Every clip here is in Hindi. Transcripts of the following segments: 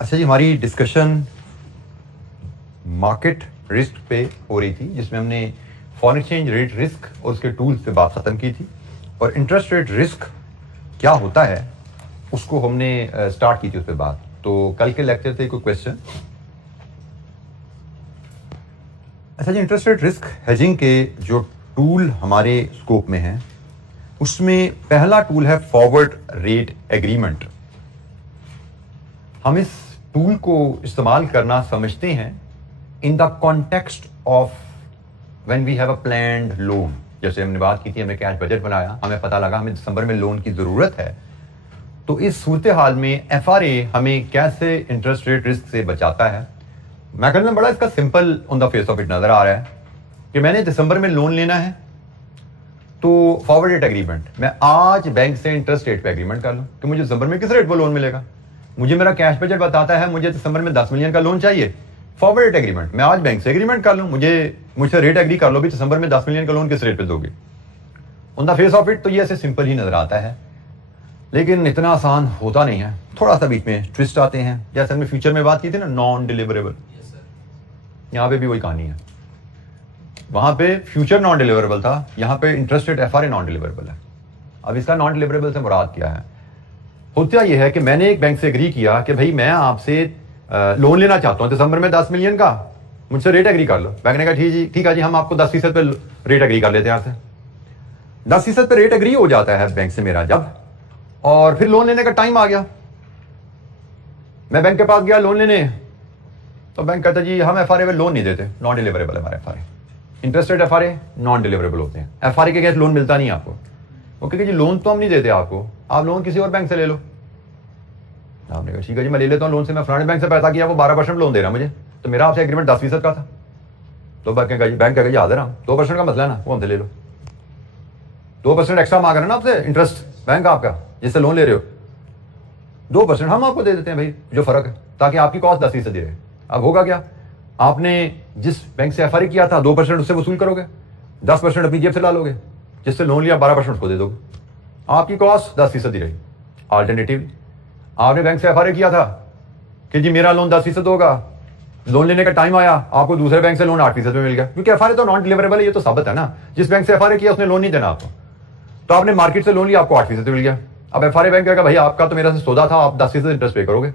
अच्छा जी, हमारी डिस्कशन मार्केट रिस्क पे हो रही थी, जिसमें हमने फॉरेन एक्सचेंज रेट रिस्क और उसके टूल्स पे बात ख़त्म की थी, और इंटरेस्ट रेट रिस्क क्या होता है उसको हमने स्टार्ट की थी उस पर बात। तो कल के लेक्चर से कोई क्वेश्चन? अच्छा जी, इंटरेस्ट रेट रिस्क हेजिंग के जो टूल हमारे स्कोप में हैं उसमें पहला टूल है फॉरवर्ड रेट एग्रीमेंट। हम इस टूल को इस्तेमाल करना समझते हैं in the context of when we have a planned loan. जैसे हमने बात की थी, हमने कैश बजट बनाया, हमें पता लगा हमें दिसंबर में लोन की ज़रूरत है, तो इस सूरत हाल में एफआरए हमें कैसे इंटरेस्ट रेट रिस्क से बचाता है। मैकेनिज्म बड़ा इसका simple on the face of it नज़र आ रहा है कि मैंने दिसंबर में लोन लेना है, तो फॉरवर्ड रेट एग्रीमेंट, मैं आज बैंक से इंटरेस्ट रेट पे एग्रीमेंट कर लूँ कि मुझे दिसंबर में किस रेट पर लोन मिलेगा। मुझे मेरा कैश बजट बताता है मुझे दिसंबर में 10 मिलियन का लोन चाहिए, फॉरवर्ड रेट एग्रीमेंट, मैं आज बैंक से एग्रीमेंट कर लूँ, मुझसे रेट एग्री कर लो भी दिसंबर में 10 मिलियन का लोन किस रेट पे दोगे। On the face of it तो ये ऐसे सिंपल ही नजर आता है, लेकिन इतना आसान होता नहीं है, थोड़ा सा बीच में ट्विस्ट आते हैं। जैसे हमने फ्यूचर में बात की थी ना, नॉन डिलीवरेबल, यहाँ पे भी वही कहानी है। वहां पे फ्यूचर नॉन डिलीवरेबल था, यहाँ पे interest rate FRA non deliverable है। अब इसका नॉन डिलीवरेबल से मुराद क्या है? होता यह है कि मैंने एक बैंक से एग्री किया कि भाई मैं आपसे लोन लेना चाहता हूं दिसंबर में 10 मिलियन का, मुझसे रेट एग्री कर लो। बैंक ने कहा ठीक है जी, हम आपको 10% पे रेट एग्री कर लेते हैं आपसे। 10% पे रेट एग्री हो जाता है बैंक से मेरा जब, और फिर लोन लेने का टाइम आ गया, मैं बैंक के पास गया लोन लेने, तो बैंक कहता जी हम एफआरए में लोन नहीं देते, नॉन डिलीवरेबल है हमारे FRA. Interest rate FRA non deliverable होते हैं, एफआरए के अगेंस्ट लोन मिलता नहीं आपको। ओके जी, लोन तो हम नहीं देते आपको, आप लोन किसी और बैंक से ले लो। आपने कहा ठीक है जी, मैं ले लेता हूँ लोन से, मैं फलाने बैंक से पैसा किया, वो 12% लोन दे रहा मुझे, तो मेरा आपसे एग्रीमेंट 10% का था। तो बैंक कहेगा जी हाजिर हम 2% का मसला है ना, वो हमसे ले लो। 2% एक्स्ट्रा मांग रहे ना आपसे इंटरेस्ट, बैंक आपका जिससे लोन ले रहे हो, 2% हम आपको दे देते हैं भाई, जो फर्क है, ताकि आपकी कॉस्ट 10% रहे। अब होगा क्या, आपने जिस बैंक से एफआरए किया था 2% उससे वसूल करोगे, 10% अपनी जेब से ला लोगे, जिससे लोन लिया 12% उसको दे दोगे, आपकी कॉस्ट 10% रही। ऑल्टरनेटिव, आपने बैंक से एफआरए किया था कि जी मेरा लोन 10% होगा, लोन लेने का टाइम आया, आपको दूसरे बैंक से लोन 8% में मिल गया, क्योंकि एफआरए तो नॉन डिलीवरेबल है, ये तो साबित है ना। जिस बैंक से एफआरए किया उसने लोन नहीं देना आपको, तो आपने मार्केट से लोन लिया, आपको 8% मिल गया। अब एफआरए बैंक कहेगा भाई आपका तो मेरा से सौदा था, आप 10% इंटरेस्ट पे करोगे,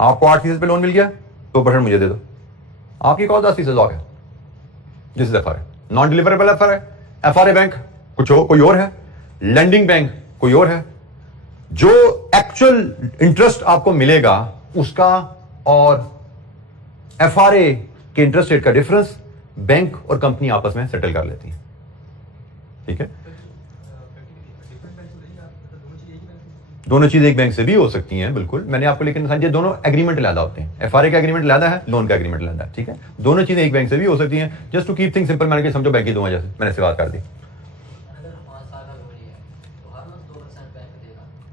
आपको 8% पे लोन मिल गया, 2% मुझे दे दो, आपकी कॉस्ट 10% लॉक है। This is FRA, non deliverable FRA. FRA bank कोई और है, लेंडिंग बैंक कोई और है। जो एक्चुअल इंटरेस्ट आपको मिलेगा उसका और एफआरए के इंटरेस्ट रेट का डिफरेंस बैंक और कंपनी आपस में सेटल कर लेती है। ठीक है, दोनों चीज एक बैंक से भी हो सकती हैं, बिल्कुल। मैंने आपको लेकिन ये दोनों एग्रीमेंट लादा होते हैं, एफआरए का एग्रीमेंट लादा है, लोन का एग्रीमेंट लादा है। ठीक है, दोनों चीजें एक बैंक से भी हो सकती हैं। Just to keep things simple, मैंने कि समझो बैंक की दो वजह से मैंने से बात कर दी।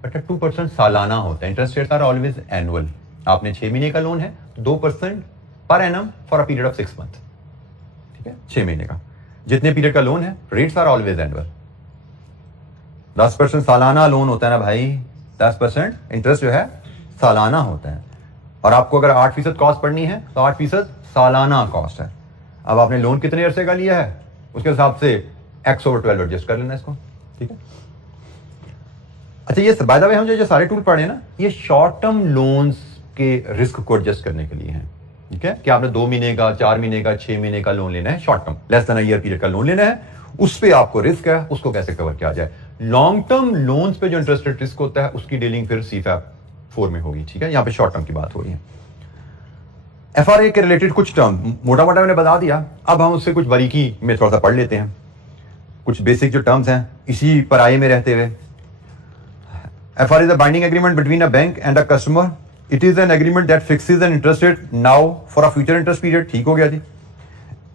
2% सालाना होता है, interest rate are always annual. आपने 6 महीने का लोन है तो 2% per annum for a period of 6 month. ठीक है, 6 महीने का जितने पीरियड का लोन है, रेट्स आर ऑलवेज एनुअल। 10% सालाना लोन होता है ना भाई, 10% इंटरेस्ट जो है सालाना होता है। और आपको अगर 8% कॉस्ट पड़नी है तो 8% सालाना कॉस्ट है। अब आपने लोन कितने अरसे का लिया है उसके हिसाब से x/12 एडजस्ट कर लेना इसको। ठीक है, अच्छा ये बाय द वे हम जो सारे टूल पढ़े हैं ना, ये शॉर्ट टर्म लोन्स के रिस्क को एडजस्ट करने के लिए हैं। ठीक है, कि आपने 2 महीने का, 4 महीने का, 6 महीने का लोन लेना है, short term less than a year period का लोन लेना है, उस पे आपको रिस्क है, उसको कैसे कवर किया जाए। लॉन्ग टर्म लोन्स पे जो इंटरेस्ट रेट रिस्क होता है उसकी डीलिंग फिर सीफैप 4 में होगी। ठीक है, यहाँ पे शॉर्ट टर्म की बात हो रही है। एफआरए के रिलेटेड कुछ टर्म मोटा मोटा मैंने बता दिया, अब हम उससे कुछ बारीकी में थोड़ा सा पढ़ लेते हैं। कुछ बेसिक जो टर्म्स हैं इसी पराये में रहते हुए, FR is a binding agreement between a bank and a customer. It is an agreement that fixes an interest rate now for a future interest period. ठीक हो गया जी।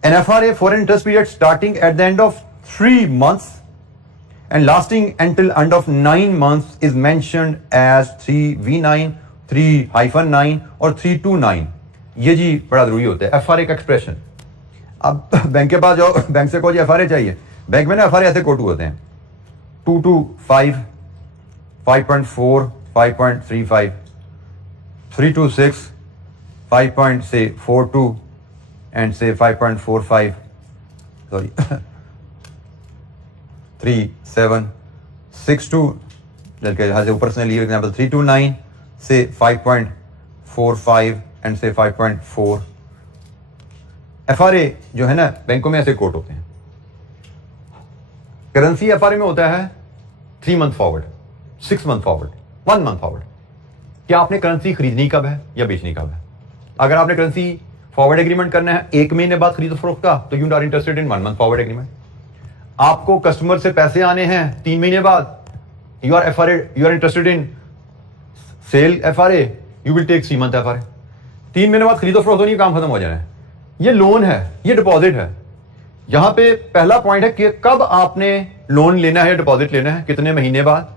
An FRA for an interest period starting at the end of 3 months and lasting until end of 9 months is mentioned as 3V9, 3-9 और 329। ये जी बड़ा जरूरी होता है FRA का एक्सप्रेशन। अब बैंक के पास जाओ, बैंक से कोई FRA चाहिए, बैंक में ना FRA ऐसे कोटू होते हैं 225, 5.4, 5.35, 326, 5.42 and say 5.45, sorry, 3762, बल्कि यहाँ से ऊपर से लिए एग्जाम्पल 329 से 5.45 एंड से 5.4। FRA जो है ना बैंकों में ऐसे कोट होते हैं। करेंसी FRA में होता है 3 month forward, 6 month forward, 1 month forward. क्या आपने करेंसी खरीदनी कब है या बेचनी कब है? अगर आपने करेंसी फॉरवर्ड एग्रीमेंट करना है 1 महीने बाद खरीदो फरोख्त का, तो you are interested in 1 month forward agreement. आपको कस्टमर से पैसे आने हैं 3 महीने बाद, you are interested in sell FRA, you will take 3 month FRA। 3 महीने बाद खरीदो फरोख्त होनी, काम खत्म हो जाना है। ये लोन है, ये डिपॉजिट है। यहां पे पहला पॉइंट है कि कब आपने लोन लेना है, डिपॉजिट लेना है, कितने महीने बाद।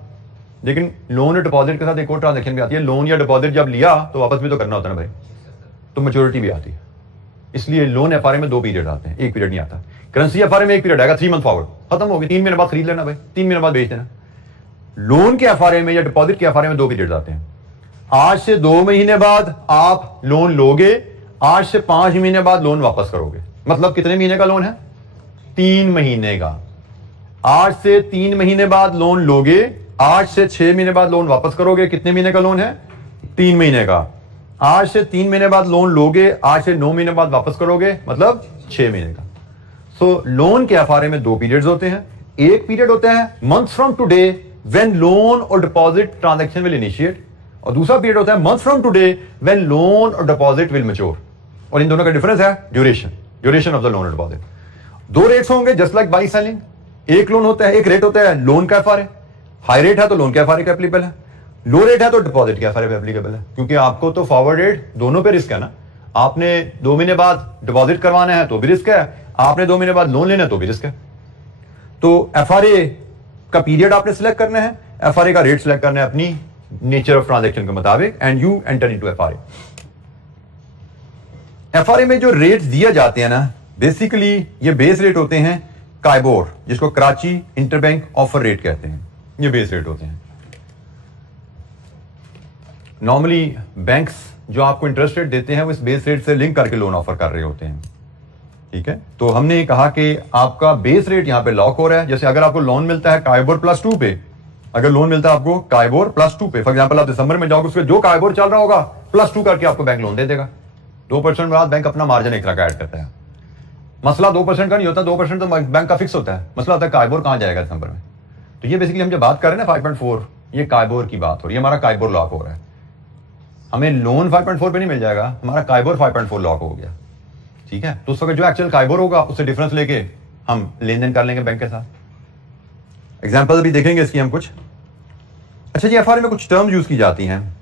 लेकिन लोन और डिपॉजिट के साथ एक और ट्रांजैक्शन भी आती है। लोन या डिपॉजिट जब लिया तो वापस भी तो करना होता है ना भाई, तो मैच्योरिटी भी आती है। इसलिए लोन FRA में 2 पीरियड आते हैं, 1 पीरियड नहीं आता। करेंसी FRA में 1 पीरियड आएगा, 3 मंथ फॉरवर्ड, खत्म हो गई। 3 महीने बाद खरीद लेना भाई, 3 महीने बाद बेच देना। लोन के FRA में या डिपॉजिट के FRA में 2 पीरियड आते हैं। आज से 2 महीने बाद आप लोन लोगे, आज से 5 महीने बाद लोन वापस करोगे। मतलब कितने महीने का लोन है? 3 महीने का। आज से 3 महीने बाद लोन लोगे, आज से 6 महीने बाद लोन वापस करोगे। कितने महीने का लोन है? 3 महीने का। आज से 3 महीने बाद लोन लोगे, आज से 9 महीने बाद वापस करोगे, मतलब 6 महीने का। सो लोन के FRA में 2 पीरियड्स होते हैं। एक पीरियड होता है month from today when loan और डिपॉजिट ट्रांजैक्शन विल इनिशिएट, और दूसरा पीरियड होता है month from today when loan और डिपॉजिट विल मैच्योर। और इन दोनों का डिफरेंस है ड्यूरेशन ऑफ द लोन और डिपॉजिट। 2 रेट्स होंगे जस्ट लाइक बाई सेलिंग। एक लोन होता है, एक रेट होता है लोन का FRA, हाई रेट है तो लोन के FRA का एप्लीकेबल है, लो रेट है तो डिपॉजिट के FRA पे एप्लीकेबल है। क्योंकि आपको तो फॉरवर्ड रेट दोनों पे रिस्क है ना। आपने 2 महीने बाद डिपॉजिट करवाना है तो भी रिस्क है, आपने 2 महीने बाद लोन लेना है तो भी रिस्क है। तो FRA का पीरियड आपने सिलेक्ट करना है, FRA का रेट सिलेक्ट करना है अपनी नेचर ऑफ ट्रांजैक्शन के मुताबिक, and you enter into FRA। FRA में जो रेट्स दिए जाते हैं ना, बेसिकली ये बेस रेट होते हैं काइबोर, जिसको कराची इंटरबैंक ऑफर रेट कहते हैं। ये बेस रेट होते हैं। नॉर्मली बैंक्स जो आपको इंटरेस्ट रेट देते हैं वो इस बेस रेट से लिंक करके लोन ऑफर कर रहे होते हैं। ठीक है, तो हमने कहा कि आपका बेस रेट यहां पे लॉक हो रहा है। जैसे अगर आपको लोन मिलता है काइबोर +2 पे, अगर लोन मिलता है आपको काइबोर +2 पे, फॉर एग्जांपल आप दिसंबर में जाओगे, उसके जो काइबोर चल रहा होगा +2 करके आपको बैंक लोन दे देगा। 2% बाद बैंक अपना मार्जिन एक तरह का ऐड करता है। मसला 2% का नहीं होता, 2% तो बैंक का फिक्स होता है। मसला होता है काइबोर कहां जाएगा दिसंबर में। तो ये बेसिकली हम जो बात कर रहे हैं ना 5.4, ये काइबोर की बात हो रही है। हमारा काइबोर लॉक हो रहा है। हमें लोन 5.4 पे नहीं मिल जाएगा, हमारा काइबोर 5.4 लॉक हो गया। ठीक है, तो उस वक्त जो एक्चुअल काइबोर होगा उससे डिफरेंस लेके हम लेन देन कर लेंगे बैंक के साथ। एग्जाम्पल भी देखेंगे इसकी हम कुछ। अच्छा जी, FRA में कुछ टर्म्स यूज की जाती हैं।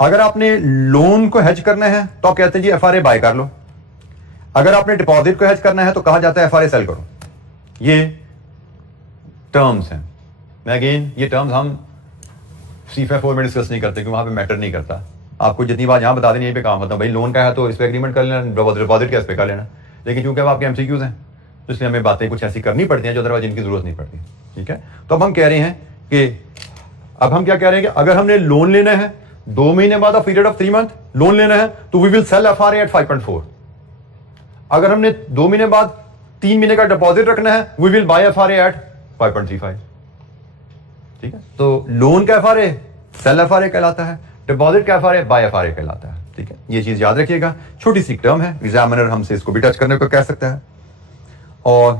अगर आपने लोन को हेज करना है तो आप कहते हैं जी FRA बाय कर लो। अगर आपने डिपॉजिट को हेज करना है तो कहा जाता है FRA सेल करो। ये टर्म्स हैं। अगेन ये टर्म्स हम C-4 में डिस्कस नहीं करते क्योंकि वहां पे मैटर नहीं करता। आपको जितनी बात यहां बता देनी, यहीं पे काम होता है। भाई लोन का है तो इस पे एग्रीमेंट कर लेना, डिपॉजिट का इस पे कर लेना। लेकिन क्योंकि अब आपके MCQs हैं तो इसलिए हमें बातें कुछ ऐसी करनी पड़ती हैं जो अदरवाइज इनकी जरूरत नहीं पड़ती। ठीक है, तो अब हम कह रहे हैं कि अब हम क्या कह रहे हैं कि अगर हमने लोन लेना है 2 महीने बाद पीरियड ऑफ 3 मंथ लोन लेना है तो we will sell FRA at 5.4। अगर हमने 2 महीने बाद 3 महीने का डिपॉजिट रखना है we will buy FRA at 5.35। ठीक है, तो लोन का FRA सेल FRA कहलाता है, डिपॉजिट का FRA बाय FRA कहलाता है। ठीक है, ये चीज याद रखिएगा। छोटी सी टर्म है, एग्जामिनर हमसे इसको भी टच करने को कह सकता है। और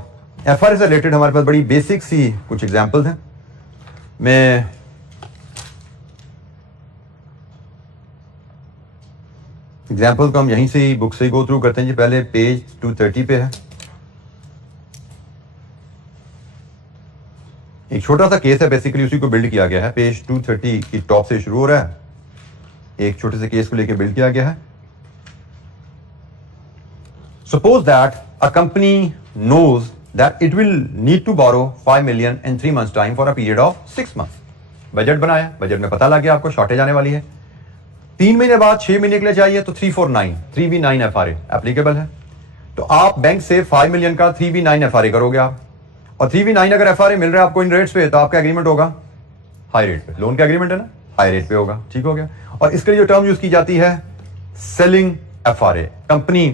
FRA से रिलेटेड हमारे पास बड़ी बेसिक सी कुछ एग्जांपल्स हैं। मैं एग्जाम्पल को हम यहीं से ही बुक से ही गो थ्रू करते हैं जी। पहले पेज 230 पे है, एक छोटा सा केस है, बेसिकली उसी को बिल्ड किया गया है। पेज 230 की टॉप से शुरू हो रहा है, एक छोटे से केस को लेकर बिल्ड किया गया है। Suppose that a company knows that it will need to borrow 5 million in 3 months time for a period of 6 months। Budget बनाया, बजट में पता लग गया आपको शॉर्टेज आने वाली है। 3 महीने बाद 6 महीने के लिए चाहिए तो 3v9 FRA एप्लीकेबल है। तो आप बैंक से 5 million का 3v9 FRA करोगे आप, और 3v9 अगर FRA मिल रहा है आपको इन रेट्स पे तो आपका एग्रीमेंट होगा हाई रेट पे। लोन का एग्रीमेंट है ना, हाई रेट पे होगा। ठीक हो गया। और इसके लिए जो टर्म यूज की जाती है सेलिंग FRA, कंपनी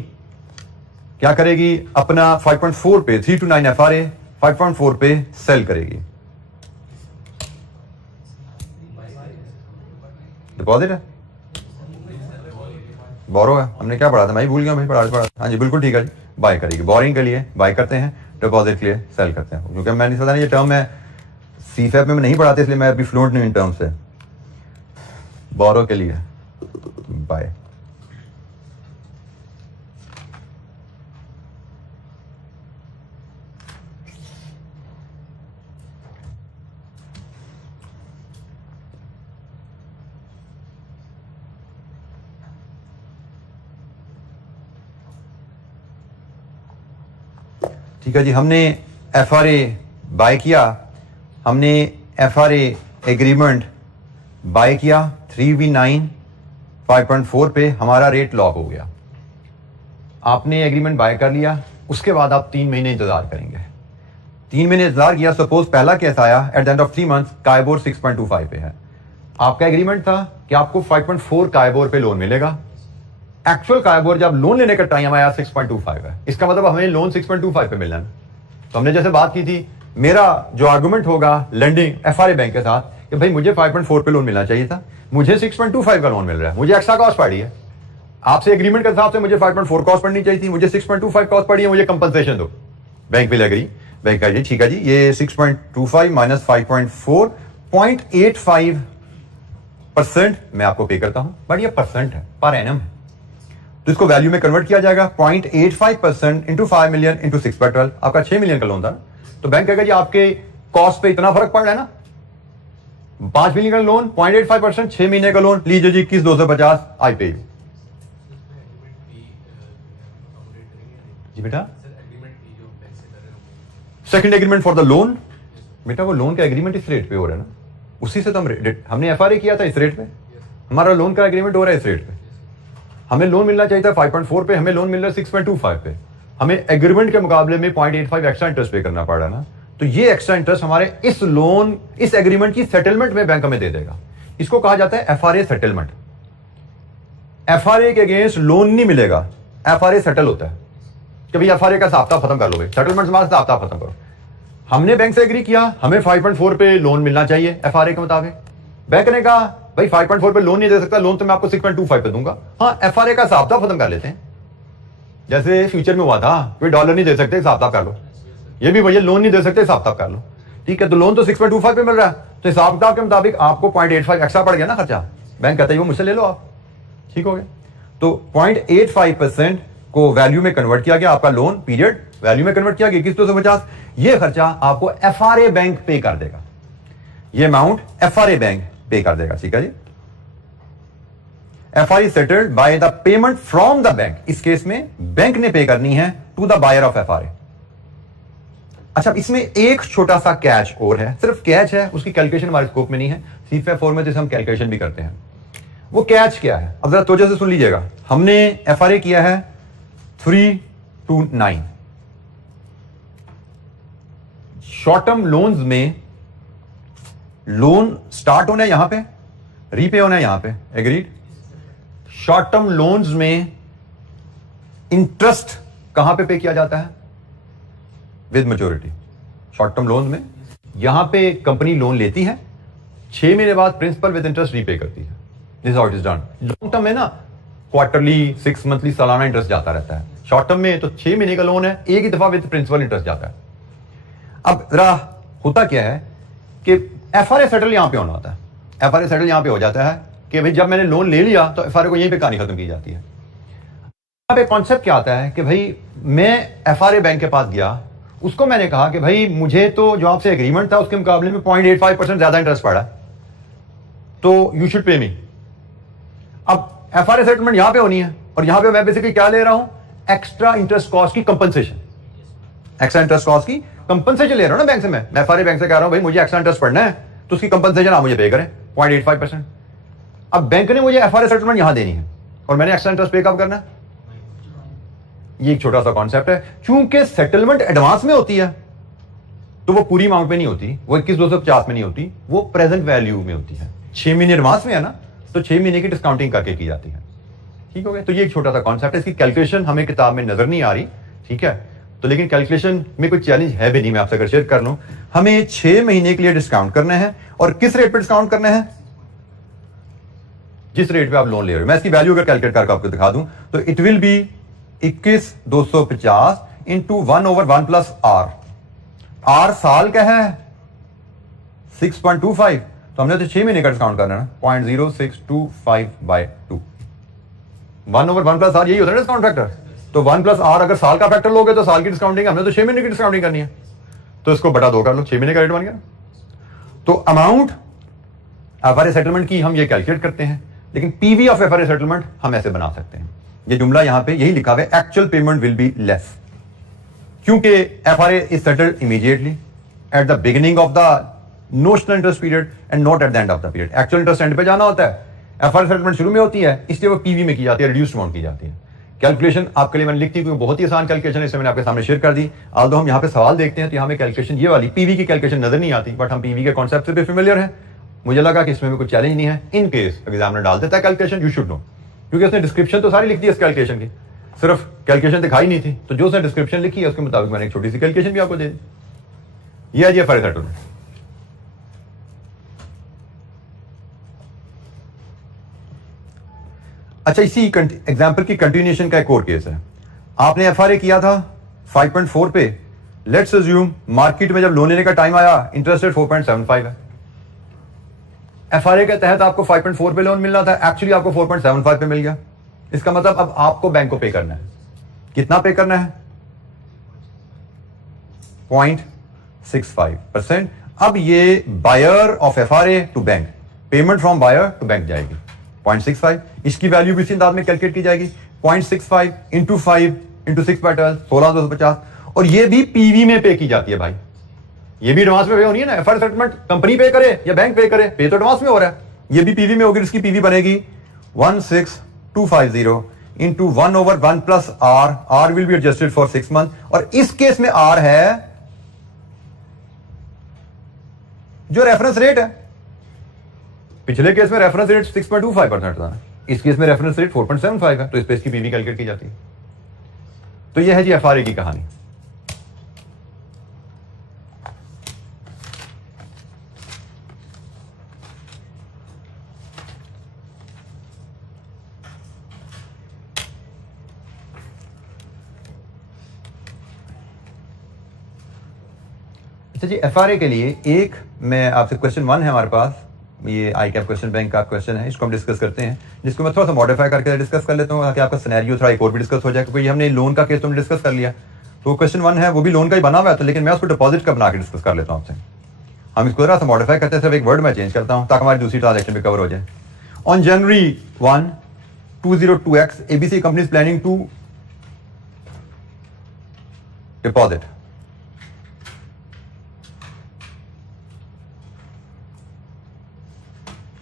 क्या करेगी, अपना 5.4 पे 3 to 9 FRA 5.4 पे सेल करेगी। डिपॉजिट है, बोरो है, हमने क्या पढ़ा था, मैं भूल गया भाई, पढ़ा। हाँ जी बिल्कुल ठीक है जी, बाय करेगी, बोरिंग के लिए बाय करते हैं, डिपॉजिट के लिए सेल करते हैं। क्योंकि मैं नहीं पता नहीं ये टर्म है CFAP में नहीं पढ़ाते, इसलिए मैं अभी फ्लुएंट नहीं इन टर्म से। बोरो के लिए बाय। ठीक है जी, हमने FRA बाय किया, हमने FRA एग्रीमेंट बाय किया 3V9 5.4 पे, हमारा रेट लॉक हो गया। आपने एग्रीमेंट बाय कर लिया, उसके बाद आप 3 महीने इंतजार करेंगे। 3 महीने इंतजार किया, सपोज पहला केस आया eight the end of 3 months KIBOR 6.25 पे है। आपका एग्रीमेंट था कि आपको 5.4 काइबोर पे लोन मिलेगा। एक्चुअल काइबोर जब लोन लेने का टाइम आया 6.25 है, इसका मतलब हमें लोन 6.25 पे मिलना है। तो हमने जैसे बात की थी, मेरा जो आर्गुमेंट होगा लेंडिंग FRA बैंक के साथ कि भाई मुझे 5.4 पे लोन मिलना चाहिए था, मुझे 6.25 का लोन मिल रहा है, मुझे एक्स्ट्रा कॉस्ट पड़ी है। आपसे एग्रीमेंट के हिसाब से मुझे 5.4 कॉस्ट पड़नी चाहिए थी, मुझे 6.25 कॉस्ट पड़ी है, मुझे कंपनसेशन दो। बैंक विल एग्री, बैंक का जी ठीक है जी, ये 6.25 माइनस 5.4 0.85% मैं आपको पे करता हूं, बट ये परसेंट है, पर एनम है, तो इसको वैल्यू में कन्वर्ट किया जाएगा। 0.85% इंटू 5 मिलियन इंटू 6/12, आपका 6 मिलियन का लोन था। तो बैंक कहेगा जी आपके कॉस्ट पे इतना फर्क पड़ रहा है ना, 5 मिलियन का लोन 0.85%, 6 महीने का लोन, लीजिए जी 21,250 आई पे। जी बेटा, second agreement for the loan, बेटा वो लोन का एग्रीमेंट इस रेट पे हो रहा है ना, उसी से तो हमने FRA किया था इस रेट पे, हमारा लोन का एग्रीमेंट हो रहा है इस रेट पे। हमें लोन मिलना चाहिए था 5.4 पे, हमें लोन मिल रहा है 6.25 पे, हमें एग्रीमेंट के मुकाबले में 0.85 एक्स्ट्रा इंटरेस्ट पे करना पड़ रहा है ना। तो ये एक्स्ट्रा इंटरेस्ट हमारे इस लोन, इस एग्रीमेंट की सेटलमेंट में बैंक हमें दे देगा। इसको कहा जाता है FRA सेटलमेंट। FRA के अगेंस्ट लोन नहीं मिलेगा, FRA सेटल होता है कि भाई FRA का हिसाब खत्म कर लो, भाई सेटलमेंट से हिसाब खत्म करो। हमने बैंक से एग्री किया, हमें 5.4 पे लोन मिलना चाहिए FRA के मुताबिक। बैंक ने कहा भाई 5.4 पे लोन नहीं दे सकता, लोन तो मैं आपको 6.25 पे दूंगा। हाँ, FRA का हिसाब खत्म कर लेते हैं, जैसे फ्यूचर में हुआ था, कोई डॉलर नहीं दे सकते, हिसाब कर लो। ये भी भैया लोन नहीं दे सकते, हिसाब कर लो। ठीक है, तो लोन तो 6.25 पे मिल रहा है, तो हिसाब किताब के मुताबिक आपको 0.85 एक्स्ट्रा पड़ गया ना खर्चा। बैंक कहता है वो मुझसे ले लो आप, ठीक हो गया। तो 0.85% को वैल्यू में कन्वर्ट किया गया, आपका लोन पीरियड वैल्यू में कन्वर्ट किया गया 21,250। ये खर्चा आपको FRA बैंक पे कर देगा, ये अमाउंट FRA बैंक पे कर देगा। ठीक है जी, FRA settled by the payment from the bank, इस केस में बैंक ने पे करनी है to the buyer of FRA। अच्छा, इसमें एक छोटा सा कैच और है, सिर्फ कैच है, उसकी कैलकुलेशन हमारे स्कोप में नहीं है। CFAP 4 में जैसे हम कैलकुलेशन भी करते हैं, वो कैच क्या है अब जरा तवज्जो से सुन लीजिएगा। हमने FRA किया है 3 to 9। शॉर्ट टर्म लोन्स में लोन स्टार्ट होना है यहां पे, रीपे होना है यहां पे, एग्रीड। शॉर्ट टर्म लोन्स में इंटरेस्ट कहां पे किया जाता है, with maturity. Short term loan में यहां पे कंपनी लोन लेती है, 6 महीने बाद प्रिंसिपल विद इंटरेस्ट रीपे करती है। This how it is done. Long term में ना क्वार्टरली, 6 मंथली, सालाना इंटरेस्ट जाता रहता है। शॉर्ट टर्म में तो 6 महीने का लोन है, एक ही दफा विद प्रिंसिपल इंटरेस्ट जाता है। अब जरा होता क्या है कि FRA सेटल यहां पे होना होता है। FRA सेटल यहां पे हो जाता है कि भाई जब मैंने लोन ले लिया तो FRA को यहीं पे कहानी खत्म की जाती है। अब एक कॉन्सेप्ट क्या आता है कि भाई मैं FRA बैंक के पास गया, उसको मैंने कहा कि भाई मुझे तो जो आपसे एग्रीमेंट था उसके मुकाबले में 0.85% ज्यादा इंटरेस्ट पड़ा, तो यू शुड पे मी। अब FRA सेटलमेंट यहां पे होनी है, और यहां पे मैं बेसिकली क्या ले रहा हूं, एक्स्ट्रा इंटरेस्ट कॉस्ट की कंपनसेशन। एक्स्ट्रा इंटरेस्ट कॉस्ट की कंपनसेशन ले रहा हूं ना बैंक से। मैं FRA बैंक से कह रहा हूं भाई मुझे एक्स्ट्रा इंटरेस्ट पड़ना है, तो उसकी कंपनसेशन आप मुझे पे करें 0.85%। अब बैंक ने मुझे FRA सेटलमेंट यहां देनी है और मैंने एक्स्ट्रा इंटरेस्ट पे कब करना है। ये एक छोटा सा कॉन्सेप्ट है। चूंकि सेटलमेंट एडवांस में होती है तो वो पूरी अमाउंट में नहीं होती, वो 21,250 में नहीं होती, वो प्रेजेंट वैल्यू में होती है। 6 महीने एडवांस में है ना, तो 6 महीने की डिस्काउंटिंग करके की जाती है। ठीक हो गया। तो ये एक छोटा सा कॉन्सेप्ट है, इसकी कैलकुलेशन हमें किताब में नजर नहीं आ रही, ठीक है, तो लेकिन कैलकुलेशन में कोई चैलेंज है भी नहीं, मैं आपसे अगर शेयर कर लूं। हमें 6 महीने के लिए डिस्काउंट करना है, और किस रेट पे डिस्काउंट करना है? जिस रेट पे आप लोन ले रहे हो। मैं इसकी वैल्यू अगर कैलकुलेट करके आपको दिखा दूं तो it will be 21,250 into 1/1 plus R. R साल का है 6.25, तो हमने तो 6 महीने का डिस्काउंट करना है ना, 0.0625/2। 1/1 प्लस आर, यही होता है डिस्काउंट फैक्टर। तो 1 प्लस आर अगर साल का फैक्टर लोगे तो साल की डिस्काउंटिंग, हमने तो 6 महीने की डिस्काउंटिंग करनी है, तो इसको बटा 2 कर लो, 6 महीने का रेट बन गया। तो अमाउंट एफआरए सेटलमेंट की हम ये कैलकुलेट करते हैं, लेकिन पीवी ऑफ एफआरए सेटलमेंट हम ऐसे बना सकते हैं। ये जुमला यहां पे यही लिखा हुआ है, actual payment will be less, क्योंकि FRA is settled immediately at the beginning of the notional interest period and not at the end of the period. Actual interest end पे जाना होता है, एफआरए सेटलमेंट शुरू में होती है, इसलिए वो पीवी में की जाती है, रिड्यूस्ड अमाउंट की जाती है। कैलकुलेशन आपके लिए मैंने लिख दी, बहुत ही आसान कैलकुलेशन है, इसे मैंने आपके सामने शेयर कर दी। आल्दो हम यहाँ पे सवाल देखते हैं तो यहाँ पे कैलकुलेशन ये वाली पीवी की कैलकुलेशन नजर नहीं आती, बट हम पीवी के कॉन्सेप्ट से भी फेमिलियर है। मुझे लगा कि इसमें भी कोई चैलेंज नहीं है। इन केस एग्जामिनर डाल देता है कैलकुलेशन, यू शुड नो, क्योंकि उसने डिस्क्रिप्शन तो सारी लिख दी इस कैलकुलेशन की, सिर्फ कैलकुलेशन दिखाई नहीं थी, तो जो उसने डिस्क्रिप्शन लिखी है उसके मुताबिक मैंने एक छोटी सी कैलकुलेशन भी आपको दे दी। यह है जी एफआरए सेटलमेंट। अच्छा, इसी एग्जाम्पल की कंटिन्यूएशन का एक और केस है। आपने एफआरए किया था 5.4 पे, लेट्स अज्यूम मार्केट में जब लोन लेने का टाइम आया इंटरेस्ट रेट 4.75 है। एफआरए के तहत आपको 5.4 पे लोन मिलना था, एक्चुअली आपको 4.75 पे मिल गया। इसका मतलब अब आपको बैंक को पे करना है, कितना पे करना है? 0.65%। अब ये buyer of FRA to bank, payment from buyer to bank जाएगी 0.65। इसकी वैल्यू भी इसी अंदाज में कैलकुलेट की जाएगी, 0.65 इंटू 5 इंटू 6/12, 16,250। और ये भी पीवी में पे की जाती है भाई, ये भी एडवांस में पे होनी है ना। एफआरए सेटलमेंट कंपनी पे करे या बैंक पे करे, पे तो एडवांस में हो रहा है, ये भी पीवी में होगी। इसकी पीवी बनेगी 16,250 into 1/1 plus R. R will be adjusted for 6 month, और इस केस में आर है जो रेफरेंस रेट है। पिछले केस में रेफरेंस रेट 6.25% था, इस केस में रेफरेंस रेट 4.75 है, तो इस पे इसकी पीवी कैलकुलेट की जाती है। तो यह है जी एफआरए की कहानी। अच्छा जी, एफआरए के लिए एक मैं आपसे क्वेश्चन 1 है हमारे पास, ये आई कैप क्वेश्चन बैंक का क्वेश्चन है, इसको हम डिस्कस करते हैं, जिसको मैं थोड़ा सा मॉडिफाई करके डिस्कस कर लेता हूँ ताकि आपका सिनेरियो थोड़ा एक और भी डिस्कस हो जाए, क्योंकि हमने लोन का केस तो डिस्कस कर लिया। तो क्वेश्चन 1 है, वो भी लोन का ही बना हुआ है, तो लेकिन मैं उसको डिपॉजिट का बना के डिस्कस कर लेता हूँ आपसे। हम इसको थोड़ा सा मॉडिफाई करते हैं, सिर्फ एक वर्ड में चेंज करता हूँ ताकि हमारी दूसरी ट्रांजेक्शन भी कवर हो जाए। On January 1, 2002X, ABC company is planning to deposit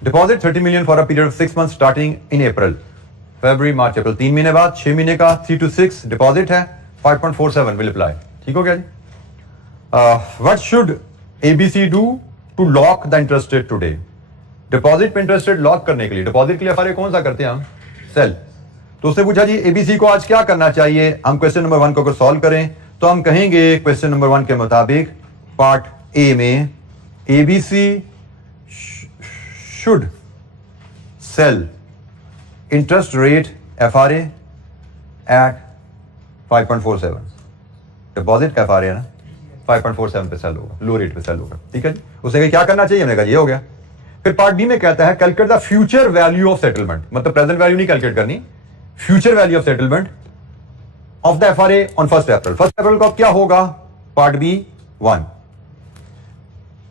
deposit 30 million for a period of 6 months starting in April, फरवरी, मार्च, अप्रैल, 3 महीने बाद 6 महीने का 3 to 6 डिपॉजिट है, 5.47 विल अप्लाई। ठीक हो गया जी। What should ABC do to lock the interest rate today? Deposit पे इंटरेस्ट रेट लॉक करने के लिए, डिपॉजिट के लिए एफआरए कौन सा करते हैं हम? सेल। तो उसने पूछा जी एबीसी को आज क्या करना चाहिए। हम क्वेश्चन नंबर 1 को अगर सॉल्व करें तो हम कहेंगे क्वेश्चन नंबर 1 के मुताबिक पार्ट ए में ABC should sell interest rate FRA at 5.47। Deposit का FRA है ना, 5.47 पे सेल होगा, लो रेट पे सेल होगा। ठीक है जी, उसे क्या करना चाहिए, हमने कहा ये हो गया। फिर पार्ट डी में कहता है calculate the future value of settlement, मतलब प्रेजेंट वैल्यू नहीं कैलकुलेट करनी, future value of settlement of the FRA on 1 अप्रैल। 1 अप्रैल को क्या होगा? Part B 1।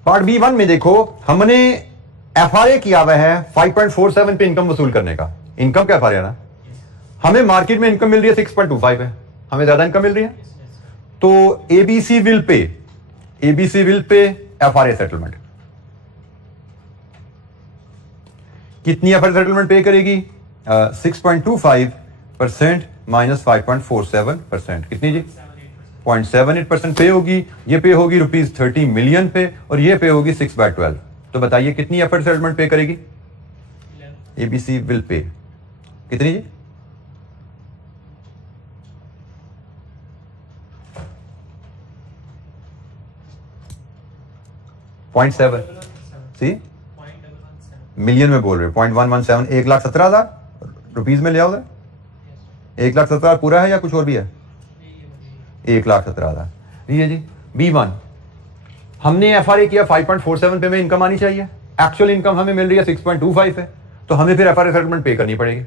पार्ट बी 1 में देखो हमने एफआरए किया हुआ है 5.47 पे इनकम वसूल करने का। इनकम का एफआरए है ना, हमें मार्केट में इनकम मिल रही है 6.25 है, हमें ज्यादा इनकम मिल रही है, तो ABC will pay FRA settlement. कितनी एफआरए सेटलमेंट पे करेगी? 6.25% माइनस 5.47%, कितनी जी? 0.78% पे होगी। ये पे होगी ₹30 million पे, और ये पे होगी 6/12। तो बताइए कितनी एफर्ट सेटलमेंट पे करेगी? ABC विल पे कितनी जी? .7 सी मिलियन में बोल रहे हो, 0.117, 1,17,000 रुपीज में ले आओ। 1,17,000 पूरा है या कुछ और भी है? 1,17,000 ये जी। B1 हमने FRA किया 5.47 पे में इनकम आनी चाहिए, एक्चुअल इनकम हमें मिल रही है 6.25 है, तो हमें फिर FRA सेटलमेंट पे करनी पड़ेगी।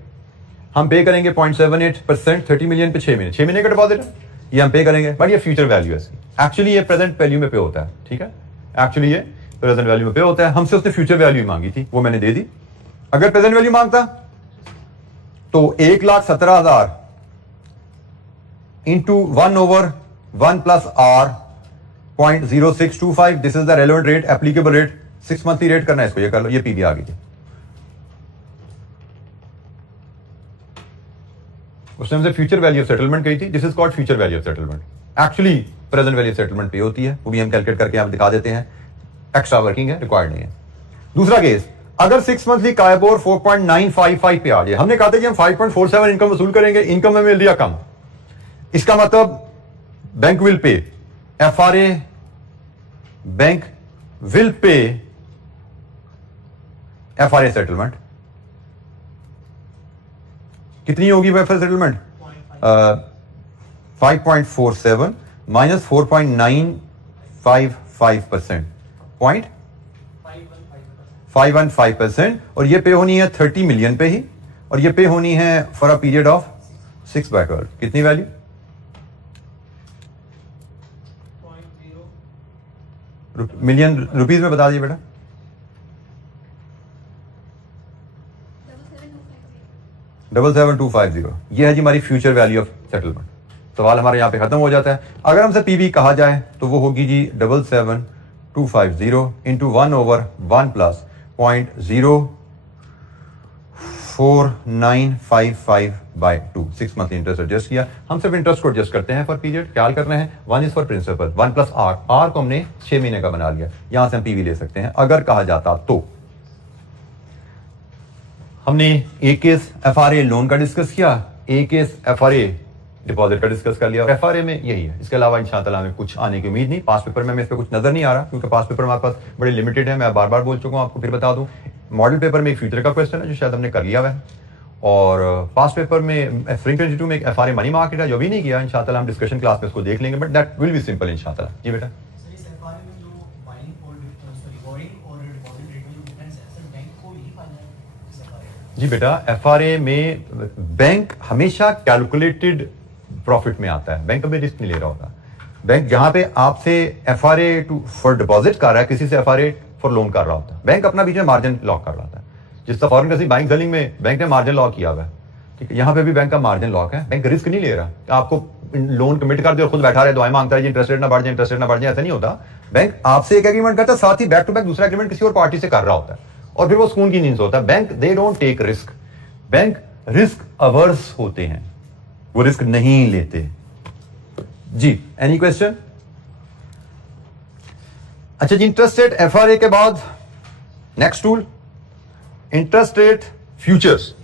हम पे करेंगे 0.78%, 30 मिलियन पे 6 महीने का डिपॉजिट है, ये हम पे करेंगे। बट ये फ्यूचर वैल्यू है, एक्चुअली ये प्रेजेंट वैल्यू में पे होता है, ठीक है, एक्चुअली ये प्रेजेंट वैल्यू में पे होता है। हमसे उसने फ्यूचर वैल्यू मांगी थी, वो मैंने दे दी। अगर प्रेजेंट वैल्यू मांगता तो 1,17,000 into 1/1 plus R 0.0625, this is the relevant rate, applicable rate, 6 monthly rate करना है इसको, ये कर लो, ये पीवी आ गई थी। उसने हमसे फ्यूचर वैल्यू ऑफ सेटलमेंट कही थी, this is called future value of settlement. Actually present value of settlement पे होती है, वो भी हम कैलकुलेट करके आप दिखा देते हैं, एक्स्ट्रा वर्किंग है, रिक्वायर्ड नहीं है। दूसरा केस, अगर 6 मंथली कायबोर 4.955 पे आ जाए, हमने कहा था कि हम 5.47 इनकम वसूल करेंगे, इनकम में मिल रही है कम, इसका मतलब bank will pay, FRA bank will pay FRA settlement. कितनी होगी FRA सेटलमेंट? 5.47 माइनस 4.955%, 0.515%, और ये पे होनी है 30 मिलियन पे ही, और ये पे होनी है for a period of 6 backward. कितनी वैल्यू? मिलियन रुपीज में बता दीजिए बेटा। 77250, ये है जी हमारी फ्यूचर वैल्यू ऑफ सेटलमेंट। सवाल हमारे यहां पे खत्म हो जाता है। अगर हमसे पीवी कहा जाए तो वो होगी जी 77250 into 1/1 plus 0.0955/2, 6 month interest adjust किया। हम सिर्फ इंटरेस्ट को एडजस्ट करते हैं फॉर पीरियड, ख्याल करना है 1 is for principal, 1 plus R को हमने 6 महीने का बना लिया, यहां से हम पीवी ले सकते हैं अगर कहा जाता तो। हमने एक केस FRA लोन का डिस्कस किया, एक केस FRA डिपॉजिट का डिस्कस कर लिया, और FRA में यही है, इसके अलावा इंशाअल्लाह में कुछ आने की उम्मीद नहीं। पास पेपर में इस पर कुछ नजर नहीं आ रहा, क्योंकि पास पेपर हमारे पास बड़े लिमिटेड है, मैं बार बार बोल चुका हूं, आपको फिर बता दूं। मॉडल पेपर में एक फ्यूचर का क्वेश्चन है जो शायद हमने कर लिया हुआ है, और पास पेपर में स्प्रिंग इंस्टीट्यूट में एक FRA मनी मार्केट है जो भी नहीं किया, इंशाअल्लाह हम डिस्कशन क्लास में इसको देख लेंगे, but that will be simple इंशाअल्लाह। जी बेटा। जी बेटा, FRA में बैंक हमेशा कैलकुलेटेड प्रॉफिट में आता है, बैंक कभी रिस्क नहीं ले रहा होता। बैंक जहां पे आपसे FRA फॉर डिपॉजिट कर रहा है, किसी से FRA फॉर लोन कर रहा होता है, बैंक अपना बीच में मार्जिन लॉक कर रहा होता है। जिस तरह फॉरेन करेंसी बाइंग सेलिंग में बैंक ने मार्जिन लॉक किया हुआ है, ठीक है, यहाँ पे भी बैंक का मार्जिन लॉक है, बैंक रिस्क नहीं ले रहा। आपको लोन कमिट कर दे और खुद बैठा रहे, दुआएं मांगता है, इंटरेस्ट रेट ना बढ़ जाए, इंटरेस्ट रेट ना बढ़ जाए, ऐसा नहीं होता। बैंक आपसे एक एग्रीमेंट करता है, साथ ही बैक टू बैक दूसरा एग्रीमेंट किसी और पार्टी से कर रहा होता है, और फिर वो सुकून की नींद होता है। Bank they don't take risk, bank risk averse होते हैं, वो रिस्क नहीं लेते। जी, एनी क्वेश्चन? अच्छा जी, इंटरेस्ट रेट FRA के बाद next tool interest rate futures.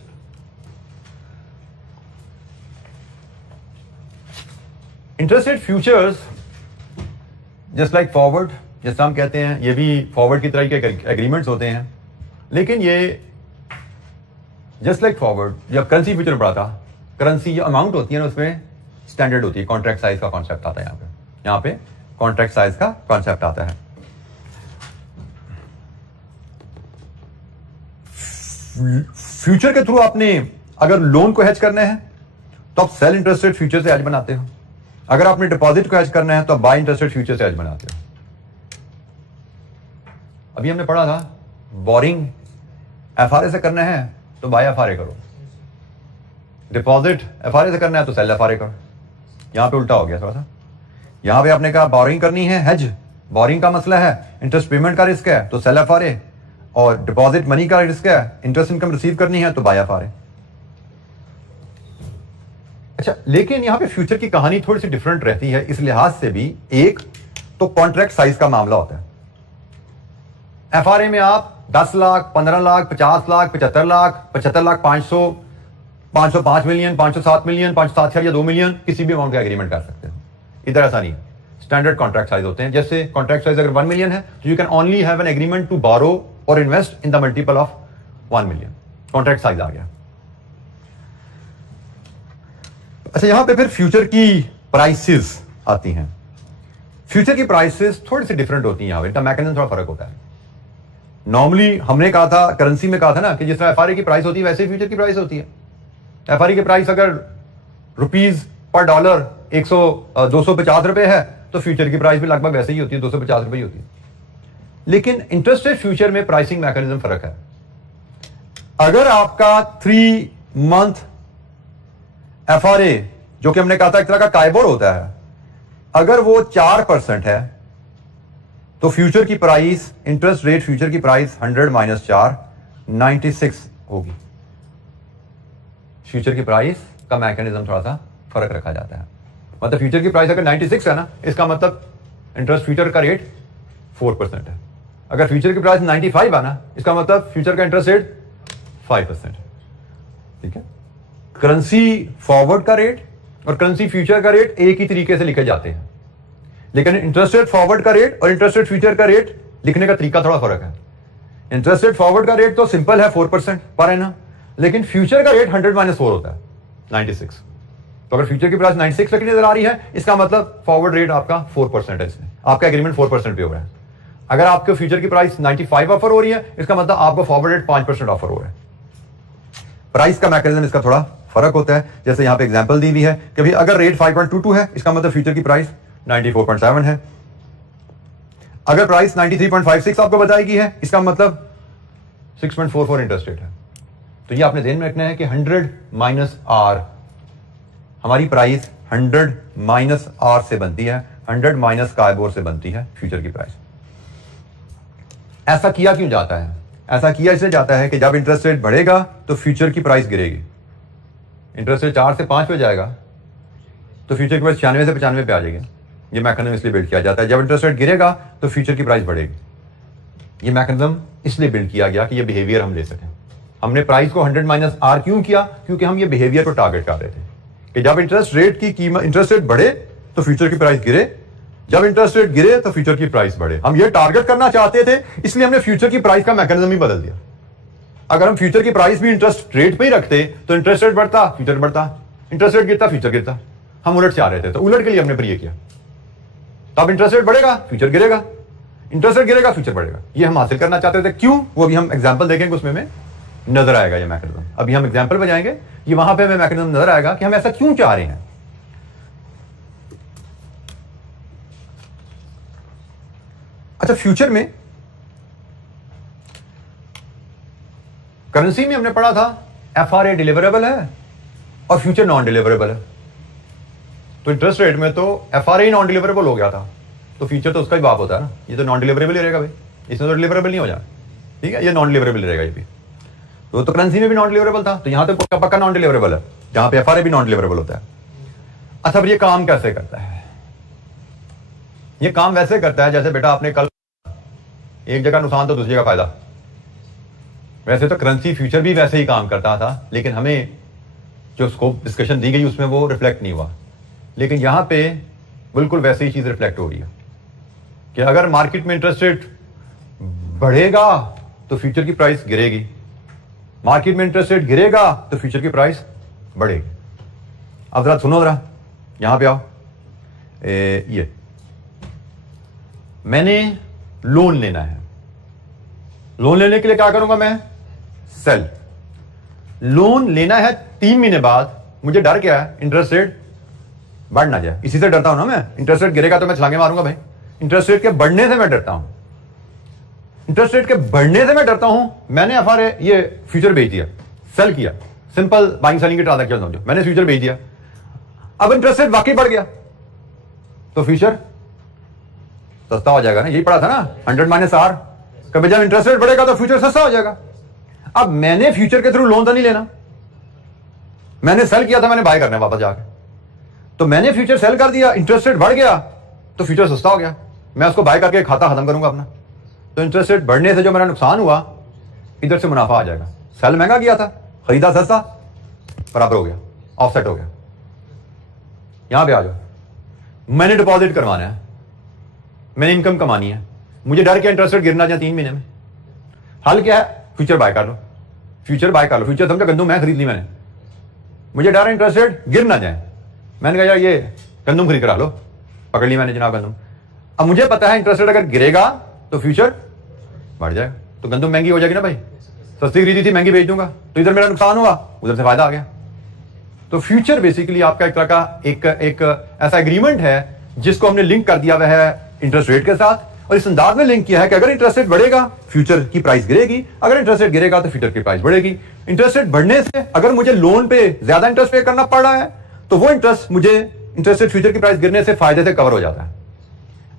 Interest rate futures just like forward, जैसा हम कहते हैं, ये भी फॉरवर्ड की तरह के एग्रीमेंट्स होते हैं, लेकिन ये जस्ट लाइक फॉरवर्ड जब करेंसी फ्यूचर में पढ़ा था, करेंसी जो अमाउंट होती है ना उसमें स्टैंडर्ड होती है, कॉन्ट्रैक्ट साइज का कॉन्सेप्ट आता है यहाँ पे कॉन्ट्रैक्ट साइज का कॉन्सेप्ट आता है। फ्यूचर के थ्रू आपने अगर लोन को हेज करना है तो आप सेल इंटरेस्ट रेट फ्यूचर से हेज बनाते हो, अगर आपने डिपॉजिट को हेज करना है तो आप बाय इंटरेस्ट रेट फ्यूचर से हेज बनाते हो। अभी हमने पढ़ा था बोरिंग FRA से करना है तो बाय FRA करो, डिपॉजिट FRA से करना है तो सेल FRA करो। यहां पे उल्टा हो गया थोड़ा सा, यहां पे आपने कहा बोरिंग करनी है हेज, बोरिंग का मसला है, इंटरेस्ट पेमेंट का रिस्क है तो सेल FRA, और डिपॉजिट मनी का रिस्क है, इंटरेस्ट इनकम रिसीव करनी है तो बाय FRA। अच्छा, लेकिन यहां पे फ्यूचर की कहानी थोड़ी सी डिफरेंट रहती है इस लिहाज से भी, एक तो कॉन्ट्रैक्ट साइज का मामला होता है। एफआरए में आप 10 लाख, 15 लाख, 50 लाख, 75 लाख, 75 लाख 500, 505 मिलियन, 507 मिलियन, 507 या 2 मिलियन किसी भी अमाउंट का एग्रीमेंट कर सकते हो। इधर ऐसा नहीं, स्टैंडर्ड कॉन्ट्रैक्ट साइज होते हैं। जैसे कॉन्ट्रैक्ट साइज अगर 1 मिलियन है तो you can only have an agreement to borrow or invest in the multiple of 1 million. Contract size आ गया। अच्छा, यहां पे फिर फ्यूचर की प्राइसेस आती हैं। फ्यूचर की प्राइसेस थोड़ी सी डिफरेंट होती हैं, यहां पे इनका मैकेनिज्म थोड़ा फर्क होता है। नॉर्मली हमने कहा था, करेंसी में कहा था ना कि जिस तरह एफआरए की प्राइस होती है वैसे ही फ्यूचर की प्राइस होती है। एफआरए की प्राइस अगर रुपीज पर डॉलर 250 रुपए है तो फ्यूचर की प्राइस भी लगभग वैसे ही होती है, 250 रुपए ही होती है। लेकिन इंटरेस्ट रेट फ्यूचर में प्राइसिंग मैकेनिज्म फर्क है। अगर आपका 3 मंथ एफआरए, जो कि हमने कहा था एक तरह का टाइबोर होता है, अगर वो 4% है तो फ्यूचर की प्राइस, इंटरेस्ट रेट फ्यूचर की प्राइस 100 - 4 96 होगी। फ्यूचर की प्राइस का मैकेनिज्म थोड़ा सा फर्क रखा जाता है। मतलब फ्यूचर की प्राइस अगर 96 है ना, इसका मतलब इंटरेस्ट फ्यूचर का रेट 4% है। अगर फ्यूचर की प्राइस 95 है ना, इसका मतलब फ्यूचर का इंटरेस्ट रेट 5% है। ठीक है, करेंसी फॉरवर्ड का रेट और करेंसी फ्यूचर का रेट एक ही तरीके से लिखे जाते हैं, लेकिन इंटरेस्ट रेट फॉरवर्ड का रेट और इंटरेस्ट रेट फ्यूचर का रेट लिखने का तरीका थोड़ा फर्क है। इंटरेस्ट रेट फॉरवर्ड का रेट तो सिंपल है 4% पर एनम, लेकिन फ्यूचर का रेट 100 - 4 होता है 96। तो अगर फ्यूचर की प्राइस 96 लिखी नजर आ रही है, इसका मतलब फॉरवर्ड रेट आपका 4% है। इसमें आपका एग्रीमेंट 4% पे हो रहा है। अगर आपके फ्यूचर की प्राइस 95 ऑफर हो रही है, इसका मतलब आपको फॉरवर्ड रेट 5% ऑफर हो रहा है। प्राइस का मैकेनिज्म इसका थोड़ा फर्क होता है। जैसे यहां पे एग्जांपल दी हुई है कि भाई अगर रेट 5.22 है, इसका मतलब फ्यूचर की प्राइस 94.7 है। अगर प्राइस 93.56 आपको बताएगी है, इसका मतलब 6.44 इंटरेस्ट रेट है। तो ये आपने ध्यान में रखना है कि 100 - R, हमारी प्राइस 100 - R से बनती है, 100 - काइबोर से बनती है फ्यूचर की प्राइस। ऐसा किया क्यों जाता है? ऐसा किया इसलिए जाता है कि जब इंटरेस्ट रेट बढ़ेगा तो फ्यूचर की प्राइस गिरेगी। इंटरेस्ट रेट 4 से 5 पे जाएगा तो फ्यूचर की प्राइस 96 से 95 पे आ जाएगी। ये मैकेनिज्म इसलिए बिल्ड किया जाता है। जब इंटरेस्ट रेट गिरेगा तो फ्यूचर की प्राइस बढ़ेगी। ये मैकेनिज्म इसलिए बिल्ड किया गया कि ये बिहेवियर हम ले सकें। हमने प्राइस को 100 - R क्यों किया? क्योंकि हम ये बिहेवियर को टारगेट कर रहे थे कि जब इंटरेस्ट रेट की कीमत, इंटरेस्ट रेट बढ़े तो फ्यूचर की प्राइस गिरे, जब इंटरेस्ट रेट गिरे तो फ्यूचर की प्राइस बढ़े। हम ये टारगेट करना चाहते थे, इसलिए हमने फ्यूचर की प्राइस का मैकेनिज्म ही बदल दिया। अगर हम फ्यूचर की प्राइस भी इंटरेस्ट रेट पे ही रखते तो इंटरेस्ट रेट बढ़ता, फ्यूचर बढ़ता, इंटरेस्ट रेट गिरता, फ्यूचर गिरता। हम उलट चाह रहे थे, तो उलट के लिए हमने फिर ये किया। तो अब इंटरेस्ट रेट बढ़ेगा, फ्यूचर गिरेगा, इंटरेस्ट रेट गिरेगा, फ्यूचर बढ़ेगा। ये हम हासिल करना चाहते थे। क्यों? वो भी हम एग्जाम्पल देखेंगे, उसमें में नजर आएगा ये मैकेनिज्म। अभी हम एग्जाम्पल बजाएंगे, ये वहां पे हमें मैकेनिज्म नजर आएगा कि हम ऐसा क्यों चाह रहे हैं। अच्छा, फ्यूचर में करेंसी में हमने पढ़ा था एफआरए डिलीवरेबल है और फ्यूचर नॉन डिलीवरेबल है। तो इंटरेस्ट रेट में तो एफआरए नॉन डिलीवरेबल हो गया था, तो फ्यूचर तो उसका ही बाप होता है ना। ये तो नॉन डिलीवरेबल ही रहेगा भाई, इसमें तो डिलीवरेबल नहीं हो जाए। ठीक है, ये नॉन डिलीवरेबल रहेगा ये भी। तो करेंसी में भी नॉन डिलीवरेबल था, तो यहां तो पक्का नॉन डिलीवरेबल है, जहां पे एफआरए भी नॉन डिलीवरेबल होता है। अच्छा, ये काम कैसे करता है? ये काम वैसे करता है जैसे बेटा आपने कल एक जगह नुकसान तो दूसरी जगह फायदा। वैसे तो करेंसी फ्यूचर भी वैसे ही काम करता था, लेकिन हमें जो स्कोप डिस्कशन दी गई उसमें वो रिफ्लेक्ट नहीं हुआ। लेकिन यहां पे बिल्कुल वैसे ही चीज रिफ्लेक्ट हो रही है कि अगर मार्केट में इंटरेस्ट रेट बढ़ेगा तो फ्यूचर की प्राइस गिरेगी, मार्केट में इंटरेस्ट रेट गिरेगा तो फ्यूचर की प्राइस बढ़ेगी। अब जरा सुनो, जरा यहां पे आओ। ये मैंने लोन लेना है। लोन लेने के लिए क्या करूंगा मैं? सेल। लोन लेना है 3 महीने बाद। मुझे डर क्या है? इंटरेस्ट रेट बढ़ ना जाए, इसी से डरता हूं ना मैं। इंटरेस्ट रेट गिरेगा तो मैं छलांगे मारूंगा भाई। इंटरेस्ट रेट के बढ़ने से मैं डरता हूं, इंटरेस्ट रेट के बढ़ने से मैं डरता हूं। मैंने एफआरए ये फ्यूचर बेच दिया, सेल किया, सिंपल बाइंग सेलिंग की ट्रांजैक्शन समझो। मैंने फ्यूचर बेच दिया, अब इंटरेस्ट रेट वाकई बढ़ गया तो फ्यूचर सस्ता हो जाएगा ना। यही पड़ा था ना 100 - R, कभी जब इंटरेस्ट रेट बढ़ेगा तो फ्यूचर सस्ता हो जाएगा। अब मैंने फ्यूचर के थ्रू लोन तो नहीं लेना, मैंने सेल किया था, मैंने बाय करना है वापस जाके। तो मैंने फ्यूचर सेल कर दिया, इंटरेस्ट रेट बढ़ गया तो फ्यूचर सस्ता हो गया, मैं उसको बाय करके खाता खत्म करूंगा अपना। तो इंटरेस्ट रेट बढ़ने से जो मेरा नुकसान हुआ, इधर से मुनाफा आ जाएगा। सेल महंगा किया था, खरीदा सस्ता, बराबर हो गया, ऑफसेट हो गया। यहां पे आ जाओ, मैंने डिपॉजिट करवाना है, मैंने इनकम कमानी है, मुझे डर के इंटरेस्ट रेट गिरना चाहिए 3 महीने में। हल क्या है? फ्यूचर बाय कर लो, फ्यूचर बाय कर लो। फ्यूचर समझो गंदम मैं खरीद ली मैंने, मुझे डर है इंटरेस्ट रेट गिर ना जाए। मैंने कहा यार ये गंदम खरीद करा लो, पकड़ ली मैंने जनाब गंदम। अब मुझे पता है इंटरेस्ट रेट अगर गिरेगा तो फ्यूचर बढ़ जाएगा, तो गंदम महंगी हो जाएगी ना भाई। सस्ती खरीदी थी महंगी बेच दूंगा, तो इधर मेरा नुकसान हुआ, उधर से फायदा आ गया। तो फ्यूचर बेसिकली आपका एक तरह का एक ऐसा एग्रीमेंट है जिसको हमने लिंक कर दिया हुआ है इंटरेस्ट रेट के साथ, और इस अंदाज में लिंक किया है कि अगर इंटरेस्ट रेट बढ़ेगा फ्यूचर की प्राइस गिरेगी, अगर इंटरेस्ट रेट गिरेगा तो फ्यूचर की प्राइस बढ़ेगी। इंटरेस्ट रेट बढ़ने से अगर मुझे लोन पे ज्यादा इंटरेस्ट पे करना पड़ रहा है तो वो इंटरेस्ट मुझे इंटरेस्ट रेट फ्यूचर की प्राइस गिरने से फायदे से कवर हो जाता है।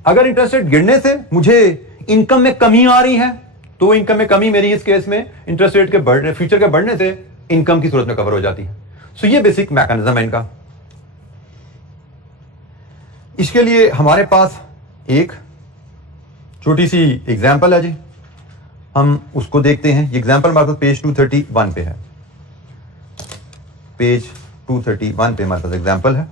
अगर इंटरेस्ट रेट गिरने से मुझे इनकम में कमी आ रही है तो इनकम में कमी मेरी इस केस में इंटरेस्ट रेट के बढ़ने, फ्यूचर के बढ़ने से इनकम की सूरत में कवर हो जाती है। सो ये बेसिक मैकेनिज्म है इनका। इसके लिए हमारे पास एक छोटी सी एग्जांपल है जी, हम उसको देखते हैं। एग्जांपल हमारे पास पेज 231 पे है, पेज 231 पे हमारे पास एग्जांपल है।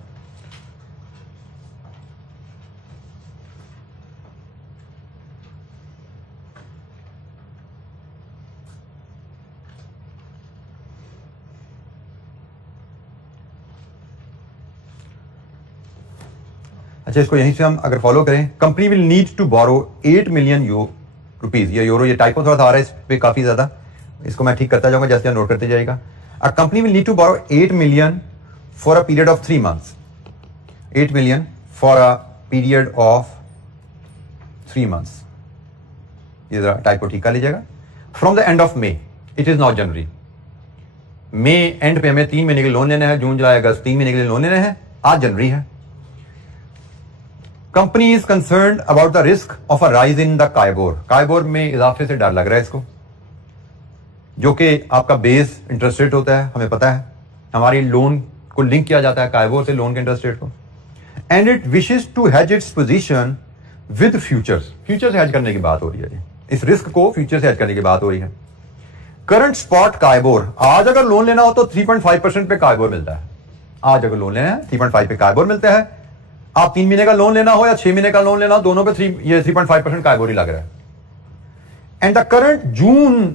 अच्छा, इसको यहीं से हम अगर फॉलो करें, company will need to borrow 8 million rupees. ये यूरो, ये टाइपो थोड़ा सा आ रहा है इस पे काफी ज्यादा, इसको मैं ठीक करता जाऊंगा जैसे नोट करते जाएगा। A company will need to borrow 8 million for a period of 3 months. 8 million for a period of 3 months. ये जरा टाइपो ठीक कर लीजिएगा। From the end of May, it is not January. May end पे हमें 3 महीने के लोन लेना है, जून जुलाई अगस्त 3 महीने के लिए लोन लेना है, आज जनवरी है। Company is concerned about the risk of a rise in the KIBOR. KIBOR में इजाफे से डर लग रहा है इसको, जो कि आपका बेस इंटरेस्ट रेट होता है, हमें पता है हमारी लोन को लिंक किया जाता है काइबोर से, लोन के इंटरेस्ट रेट को। And it wishes to hedge its position with futures. Future से हैज करने की बात हो रही है, इस रिस्क को फ्यूचर से हैज करने की बात हो रही है। करंट स्पॉट काइबोर, आज अगर लोन लेना हो तो 3.5% पे काइबोर मिलता है। आज अगर लोन लेना है 3.5 पे काइबोर मिलता है। आप 3 महीने का लोन लेना हो या 6 महीने का लोन लेना हो, दोनों पे 3.5% काइबोर ही लग रहा है। And the current June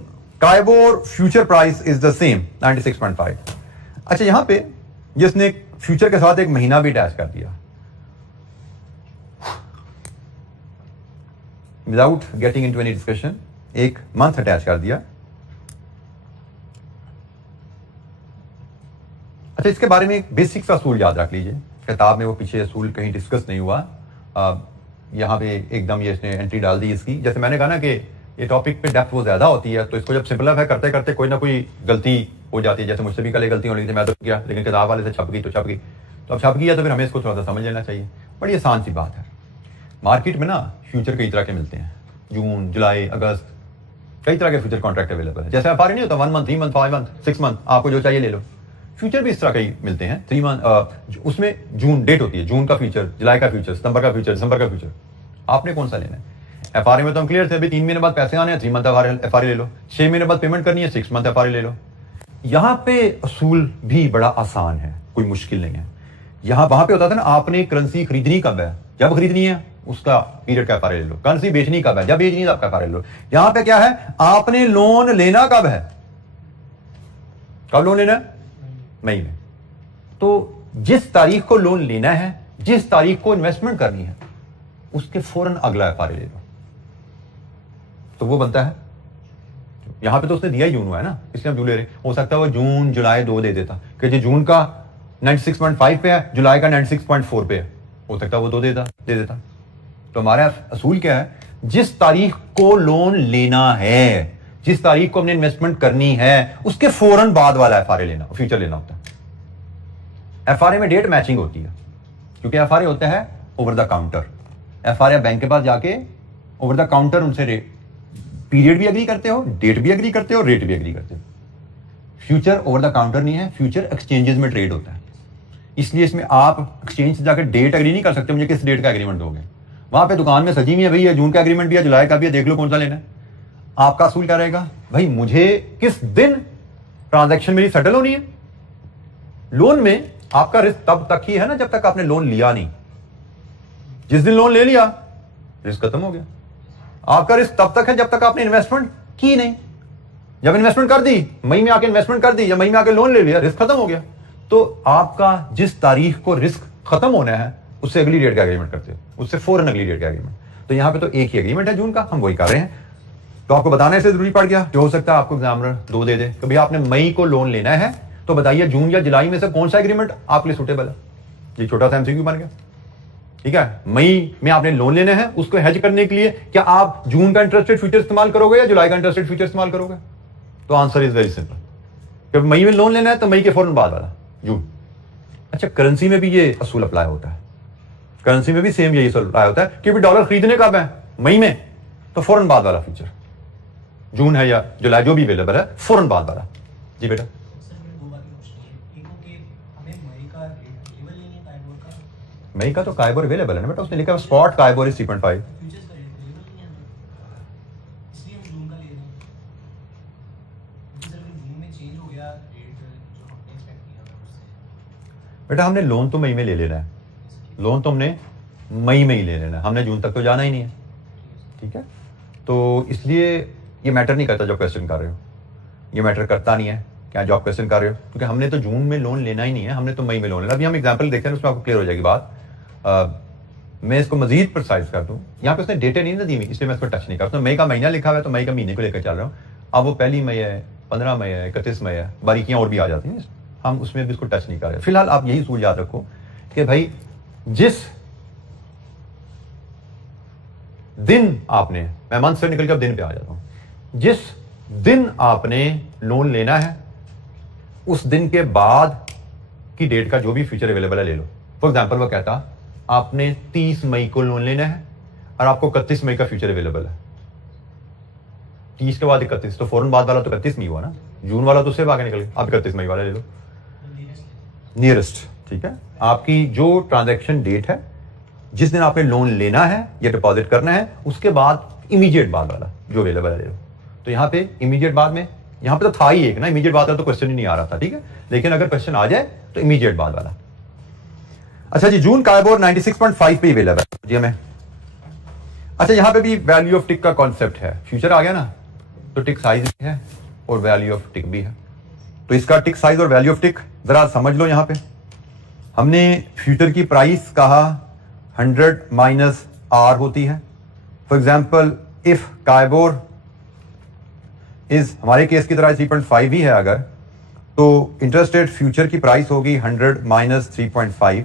KIBOR future price is the same 96.5। अच्छा, यहां पे जिसने फ्यूचर के साथ एक महीना भी अटैच कर दिया without getting into any discussion, एक मंथ अटैच कर दिया। अच्छा, इसके बारे में एक बेसिक सा असूल याद रख लीजिए, किताब में वो पीछे असूल कहीं डिस्कस नहीं हुआ, यहाँ पे एकदम ये इसने एंट्री डाल दी इसकी। जैसे मैंने कहा ना कि ये टॉपिक पे डेप्थ वो ज्यादा होती है, तो इसको जब सिंपलीफाई करते करते कोई ना कोई गलती हो जाती है। जैसे मुझसे भी कल गलती होनी थी, मैं तो किया, लेकिन किताब वाले से छप गई तो छप गई, तो अब छप गई है तो फिर हमें इसको थोड़ा सा समझ लेना चाहिए। बड़ी आसान सी बात है। मार्केट में ना फ्यूचर कई तरह के मिलते हैं, जून जुलाई अगस्त, कई तरह के फ्यूचर कॉन्ट्रैक्ट अवेलेबल है। जैसे व्यापारी नहीं होता 1 मंथ 3 मंथ 5 मंथ 6 मंथ, आपको जो चाहिए ले लो। फ्यूचर भी इस तरह के ही मिलते हैं। 3 मंथ, उसमें जून डेट होती है, जून का फ्यूचर, जुलाई का फ्यूचर, सितंबर का फ्यूचर, दिसंबर का फ्यूचर, आपने कौन सा लेना है। एफआरए में तो हम क्लियर थे, अभी 3 महीने बाद पैसे आने हैं, 3 मंथ एफआरए ले लो। 6 महीने बाद पेमेंट करनी है, 6 मंथ एफआरए ले लो। यहां पे असूल भी बड़ा आसान है, कोई मुश्किल नहीं है। यहां वहां पे होता था ना, आपने करेंसी खरीदनी कब है, जब खरीदनी है उसका पीरियड का एफआरए ले लो। करेंसी बेचनी कब है, जब बेचनी है आपका एफआरए ले लो। यहां पे क्या है, आपने लोन लेना कब है, कब लोन लेना है, मई में। तो जिस तारीख को लोन लेना है, जिस तारीख को इन्वेस्टमेंट करनी है, उसके फौरन अगला एफआरए ले लो, तो वो बनता है। यहां पे तो उसने दिया ही जून हुआ है ना, इसलिए हम जून ले रहे। हो सकता है वो जून जुलाई 2 दे देता, कि जो जून का 96.5 पे है, जुलाई का 96.4 पे है, हो सकता है वो 2 दे देता। तो हमारा असूल क्या है, जिस तारीख को लोन लेना है, जिस तारीख को हमने इन्वेस्टमेंट करनी है, उसके फौरन बाद वाला एफआरए लेना, फ्यूचर लेना होता है। एफआरए में डेट मैचिंग होती है, क्योंकि एफआरए होता है over the counter. FRA bank के पास जाके ओवर द काउंटर उनसे रेट, पीरियड भी एग्री करते हो, डेट भी एग्री करते हो, रेट भी एग्री करते हो। फ्यूचर ओवर द काउंटर नहीं है, फ्यूचर एक्सचेंजेस में ट्रेड होता है। इसलिए इसमें आप एक्सचेंज से जाकर डेट एग्री नहीं कर सकते, मुझे किस डेट का एग्रीमेंट दोगे। वहां पे दुकान में सजी हुई है, भाई ये जून का एग्रीमेंट भी है, जुलाई का भी है, देख लो कौन सा लेना है। आपका असूल क्या रहेगा, भाई मुझे किस दिन ट्रांजैक्शन मेरी सेटल होनी है। लोन में आपका रिस्क तब तक ही है ना जब तक आपने लोन लिया नहीं। जिस दिन लोन ले लिया रिस्क खत्म हो गया। आपका रिस्क तब तक है जब तक आपने इन्वेस्टमेंट की नहीं। जब इन्वेस्टमेंट कर दी, मई में आके इन्वेस्टमेंट कर दी या मई में आके लोन ले लिया, रिस्क खत्म हो गया। तो आपका जिस तारीख को रिस्क खत्म होना है उससे अगली डेट का एग्रीमेंट करते हो, उससे फौरन अगली डेट का एग्रीमेंट। तो यहां पे तो एक ही एग्रीमेंट है जून का, हम वही कर रहे हैं। तो आपको बताने से जरूरी पड़ गया, जो हो सकता है आपको एग्जामिनर 2 दे दे कि भाई आपने मई को लोन लेना है, तो बताइए जून या जुलाई में से कौन सा एग्रीमेंट आपके लिए सुटेबल है। ये छोटा सा एमसीक्यू बन गया, ठीक है। मई में आपने लोन लेना है, उसको हेज करने के लिए क्या आप जून का इंटरेस्ट रेट फ्यूचर इस्तेमाल करोगे या जुलाई का इंटरेस्ट रेट फ्यूचर इस्तेमाल करोगे। तो आंसर इज वेरी सिंपल, जब मई में लोन लेना है तो मई के फौरन बाद वाला जून। अच्छा, करेंसी में भी ये असूल अप्लाई होता है, करेंसी में भी सेम यही असूल अप्लाई होता है कि डॉलर खरीदने कब है, मई में, तो फौरन बाद वाला फ्यूचर, जून है या जुलाई जो भी अवेलेबल है, फौरन बाद वाला। जी बेटा, मई का तो काइबोर अवेलेबल है ना बेटा, उसने लिखा है स्पॉट काइबोर इज 3.5। बेटा हमने लोन तो मई में ले लेना है, लोन तो हमने मई में ही ले लेना है, हमने जून तक तो जाना ही नहीं है, ठीक है। तो इसलिए ये मैटर नहीं करता जो क्वेश्चन कर रहे हो, ये मैटर करता नहीं है क्या जो आप क्वेश्चन कर रहे हो, क्योंकि हमने तो जून में लोन लेना ही नहीं है, हमने तो मई में लोन लेना। अभी हम एग्जांपल देखते हैं, उसमें आपको क्लियर हो जाएगी बात। मैं इसको मजीद प्रिसाइज कर दूं, यहाँ पे उसने डेटें नहीं ना दी हुई, इसलिए मैं इसको टच नहीं कर। उसने मई का महीना लिखा हुआ है तो मई का महीने को लेकर चल रहा हूँ। अब वो 1 मई है, 15 मई है, 31 मई है, बारीकियां और भी आ जाती हैं, हम उसमें भी इसको टच नहीं कर रहे। फिलहाल आप यही सूल याद रखो कि भाई जिस दिन आपने, मैं मंथ से निकल कर दिन पे आ जाता हूं, जिस दिन आपने लोन लेना है उस दिन के बाद की डेट का जो भी फ्यूचर अवेलेबल है ले लो। फॉर एग्जांपल वो कहता आपने 30 मई को लोन लेना है और आपको 31 मई का फ्यूचर अवेलेबल है, 30 के बाद 31, तो फौरन बाद वाला तो 31 मई हुआ ना, जून वाला तो उससे आगे निकल गया, आप 31 मई वाला ले लो, नियरेस्ट, ठीक है। आपकी जो ट्रांजैक्शन डेट है, जिस दिन आपने लोन लेना है या डिपॉजिट करना है, उसके बाद इमीडिएट बाद वाला जो अवेलेबल है ले लो। तो यहाँ पे इमीडिएट बाद में, यहाँ पे तो था ही एक ना, इमीडिएट बाद वाला तो क्वेश्चन ही नहीं आ रहा था, ठीक है। लेकिन अगर क्वेश्चन आ जाए तो इमीडिएट बाद वाला। अच्छा जी, जून काइबोर 96.5 पे अवेलेबल जी हमें। अच्छा, यहाँ पे भी वैल्यू ऑफ टिक का कॉन्सेप्ट है, फ्यूचर आ गया ना, तो टिक साइज भी है और वैल्यू ऑफ टिक भी है। तो इसका टिक साइज और वैल्यू ऑफ टिक जरा समझ लो। यहाँ पे हमने फ्यूचर की प्राइस कहा 100 माइनस आर होती है। For example if KIBOR is, हमारे केस की तरह 3.5 ही है अगर, तो इंटरेस्ट रेट फ्यूचर की प्राइस होगी 100 माइनस 3.5,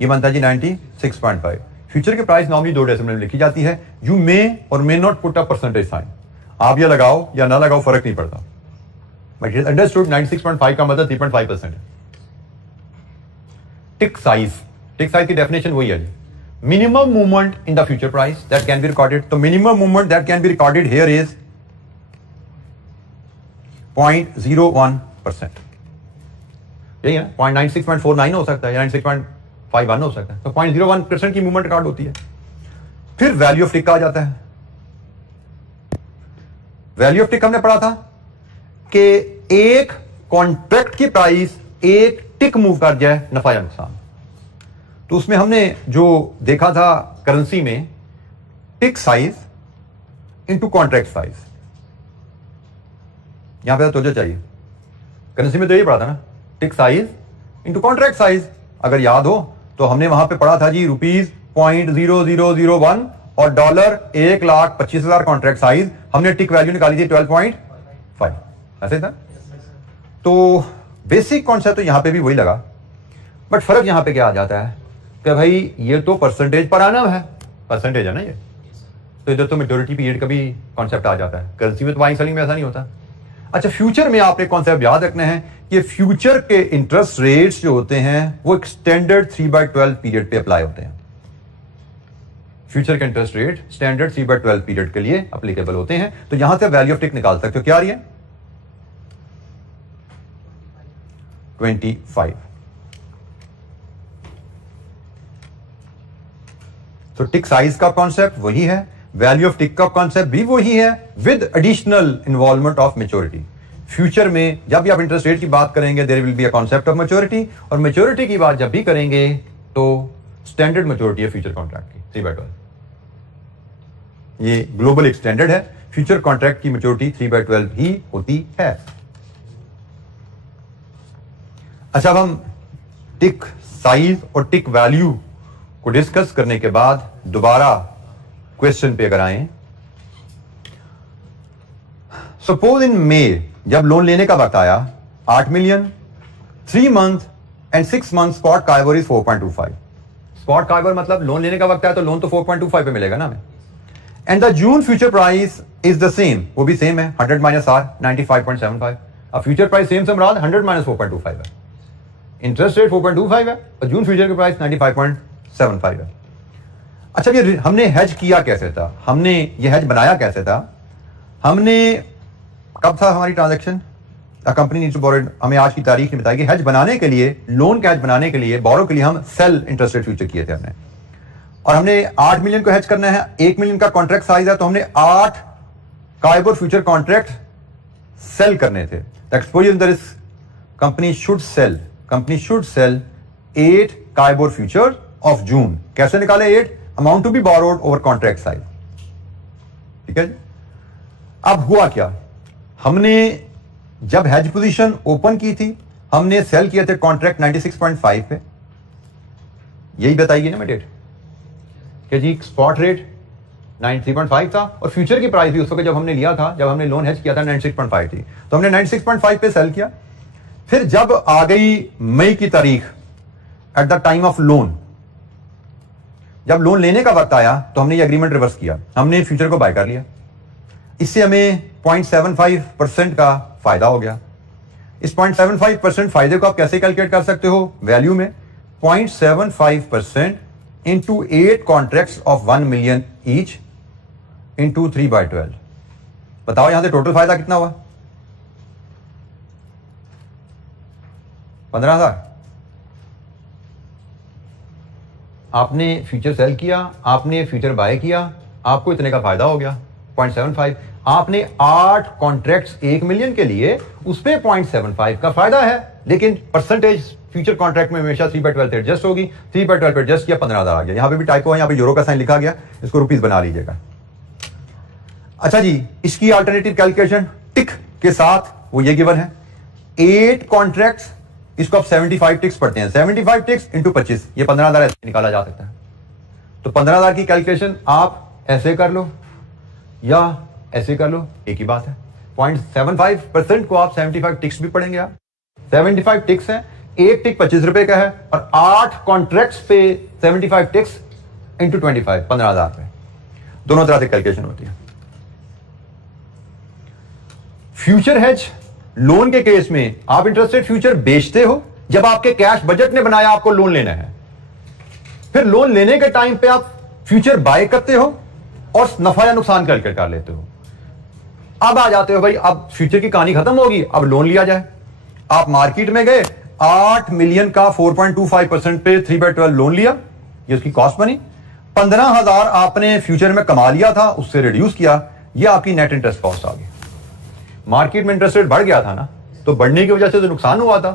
ये बनता है जी 96.5। फ्यूचर की प्राइस नॉर्मली 2 डेसिमल में लिखी जाती है। यू मे और may not put a percentage sign, आप ये लगाओ या ना लगाओ फर्क नहीं पड़ता, बट इट अंडरस्टूड 96.5 का मतलब 3.5% है। टिक साइज, टिक साइज की डेफिनेशन वही है जी, minimum movement in the future price that can be recorded. तो minimum movement that can be recorded here is 0.01%, यही है। 0.9649 हो सकता है या 96.51 हो सकता है, तो 0.01% की मूवमेंट रिकॉर्ड होती है। फिर वैल्यू ऑफ टिक आ जाता है। वैल्यू ऑफ टिक हमने पढ़ा था कि एक कॉन्ट्रैक्ट की प्राइस एक टिक मूव कर जाए, नफा या नुकसान। तो उसमें हमने जो देखा था करेंसी में, टिक साइज इनटू कॉन्ट्रैक्ट साइज, यहां पे तो चाहिए, करेंसी में तो यही पढ़ा था ना, टिक साइज इनटू कॉन्ट्रैक्ट साइज। अगर याद हो तो हमने वहां पे पढ़ा था जी ₹0.0001 और $1,25,000 कॉन्ट्रैक्ट साइज, हमने टिक वैल्यू निकाली थी 12.5, ऐसे था। तो बेसिक कॉन्सेप्ट तो यहां पे भी वही लगा, बट फर्क यहां पे क्या आ जाता है कि भाई ये तो परसेंटेज पर आना है, परसेंटेज है ना ये, तो इधर तो मैच्योरिटी पीरियड का भी कॉन्सेप्ट आ जाता है। करेंसी में तो बाइंग सेलिंग में ऐसा नहीं होता। अच्छा, फ्यूचर में आपने कॉन्सेप्ट याद रखना है कि फ्यूचर के इंटरेस्ट रेट्स जो होते हैं वो एक्सटेंडेड 3/12 पीरियड पे अप्लाई होते हैं। फ्यूचर के इंटरेस्ट रेट स्टैंडर्ड 3/12 पीरियड के लिए एप्लीकेबल होते हैं। तो यहां से वैल्यू ऑफ टिक निकाल सकते हो, क्या आ रही है 25। तो टिक साइज का कॉन्सेप्ट वही है, वैल्यू ऑफ टिक का कॉन्सेप्ट भी वही है, with additional involvement of maturity. Future में जब भी आप इंटरेस्ट रेट की बात करेंगे there will be a concept of maturity, और मैच्योरिटी की बात जब भी करेंगे तो स्टैंडर्ड मैच्योरिटी है फ्यूचर कॉन्ट्रैक्ट की 3/12। ये ग्लोबल एक स्टैंडर्ड है, फ्यूचर कॉन्ट्रैक्ट की मैच्योरिटी 3/12 ही होती है। अच्छा, अब हम टिक साइज और टिक वैल्यू को डिस्कस करने के बाद दोबारा क्वेश्चन पे अगर आए, सपोज इन मई जब लोन लेने का वक्त आया 8 million, 3 month and 6 month spot काइबर is 4.25। Spot काइबर मतलब लोन लेने का वक्त आया तो लोन तो 4.25 पे मिलेगा ना हमें। And the June future price is the same, वो भी सेम है 100 माइनस आर 95.75। अब फ्यूचर प्राइस सेम से मुराद 100 माइनस 4.25 है, इंटरेस्ट रेट 4.25 है और जून फ्यूचर के प्राइस 95.75 है। अच्छा, ये हमने हेज किया कैसे था, हमने ये हेज बनाया कैसे था, हमने कब था हमारी transaction, company needs to borrow, हमें आज की तारीख नहीं बताएगी। हेज बनाने के लिए, लोन का हेज बनाने के लिए, बोरो के लिए हम सेल इंटरेस्ट रेट फ्यूचर किए थे हमने, और हमने 8 मिलियन को हेज करना है, 1 मिलियन का कॉन्ट्रैक्ट साइज है, तो हमने 8 काइबर फ्यूचर कॉन्ट्रैक्ट सेल करने थे। The exposure in the risk, company should sell 8 KIBOR future of June. कैसे निकाले 8? Amount to be borrowed over contract size. ठीक है जी। अब हुआ क्या, हमने जब हेज पोजीशन ओपन की थी हमने सेल किए थे कॉन्ट्रैक्ट 96.5 पे, यही बताइए ना मैं डेट कि जी स्पॉट रेट 93.5 था और फ्यूचर की प्राइस भी उस वक्त जब हमने लिया था, जब हमने लोन हेज किया था 96.5 थी, तो हमने 96.5 पे सेल किया। फिर जब आ गई मई की तारीख, at the time of loan, जब लोन लेने का वक्त आया तो हमने ये एग्रीमेंट रिवर्स किया, हमने फ्यूचर को बाय कर लिया। इससे हमें 0.75% का फायदा हो गया। इस 0.75% फायदे को आप कैसे कैलकुलेट कर सकते हो, वैल्यू में 0.75% into 8 contracts of 1 million each into 3/12। बताओ यहां से टोटल फायदा कितना हुआ? 15,000। आपने फ्यूचर सेल किया, आपने फ्यूचर बाय किया, आपको इतने का फायदा हो गया 0.75। आपने 8 कॉन्ट्रैक्ट्स 1 मिलियन के लिए, उस पे 0.75 का फायदा है, लेकिन परसेंटेज फ्यूचर कॉन्ट्रैक्ट में हमेशा 3/12 से एडजस्ट होगी। 3/12 पे एडजस्ट किया, 15,000 आ गया। यहां पे भी टाइपो है, यहां पे यूरो का साइन लिखा गया, इसको रुपीस बना लीजिएगा। अच्छा जी, इसकी अल्टरनेटिव कैलकुलेशन टिक के साथ वो ये गिवन है, 8 कॉन्ट्रैक्ट्स, इसको आप 75 टिक्स पढ़ते हैं, 75 टिक्स इंटू 25, ये 15,000 ऐसे निकाला जा सकता है। तो 15,000 की कैलकुलेशन आप ऐसे कर लो या ऐसे कर लो, एक ही बात है। 0.75% को आप 75 टिक्स भी पढ़ेंगे आप, 75 टिक्स है, एक टिक 25 रुपए का है, और 8 कॉन्ट्रैक्ट्स पे 75 टिक्स इंटू 25, 15,000 पे। दोनों तरह से कैलकुलेशन होती है। फ्यूचर हेज, लोन के केस में आप इंटरेस्ट रेट फ्यूचर बेचते हो जब आपके कैश बजट ने बनाया आपको लोन लेना है, फिर लोन लेने के टाइम पे आप फ्यूचर बाय करते हो और नफा या नुकसान कैलकुलेट कर लेते हो। अब आ जाते हो भाई, अब फ्यूचर की कहानी खत्म होगी, अब लोन लिया जाए। आप मार्केट में गए, 8 मिलियन का 4.25% पे 3/12 लोन लिया, ये उसकी कॉस्ट बनी। 15,000 आपने फ्यूचर में कमा लिया था, उससे रिड्यूस किया, ये आपकी नेट इंटरेस्ट कॉस्ट आ गई। मार्केट में इंटरेस्ट रेट बढ़ गया था ना, तो बढ़ने की वजह से जो नुकसान हुआ था,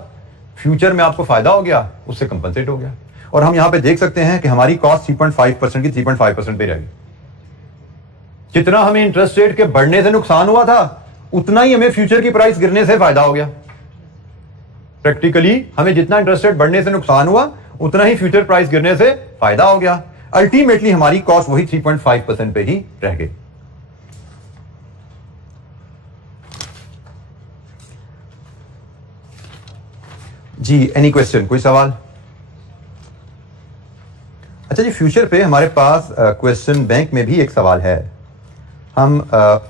फ्यूचर में आपको फायदा हो गया, उससे कंपनसेट हो गया। और हम यहां पे देख सकते हैं कि हमारी कॉस्ट 3.5% की 3.5% पे रहेगी। जितना हमें इंटरेस्ट रेट के बढ़ने से नुकसान हुआ था, उतना ही हमें फ्यूचर की प्राइस गिरने से फायदा हो गया। प्रैक्टिकली हमें जितना इंटरेस्ट रेट बढ़ने से नुकसान हुआ, उतना ही फ्यूचर प्राइस गिरने से फायदा हो गया। अल्टीमेटली हमारी कॉस्ट वही 3.5% पे ही रह गई। जी, एनी क्वेश्चन, कोई सवाल? अच्छा जी, फ्यूचर पे हमारे पास क्वेश्चन बैंक में भी एक सवाल है, हम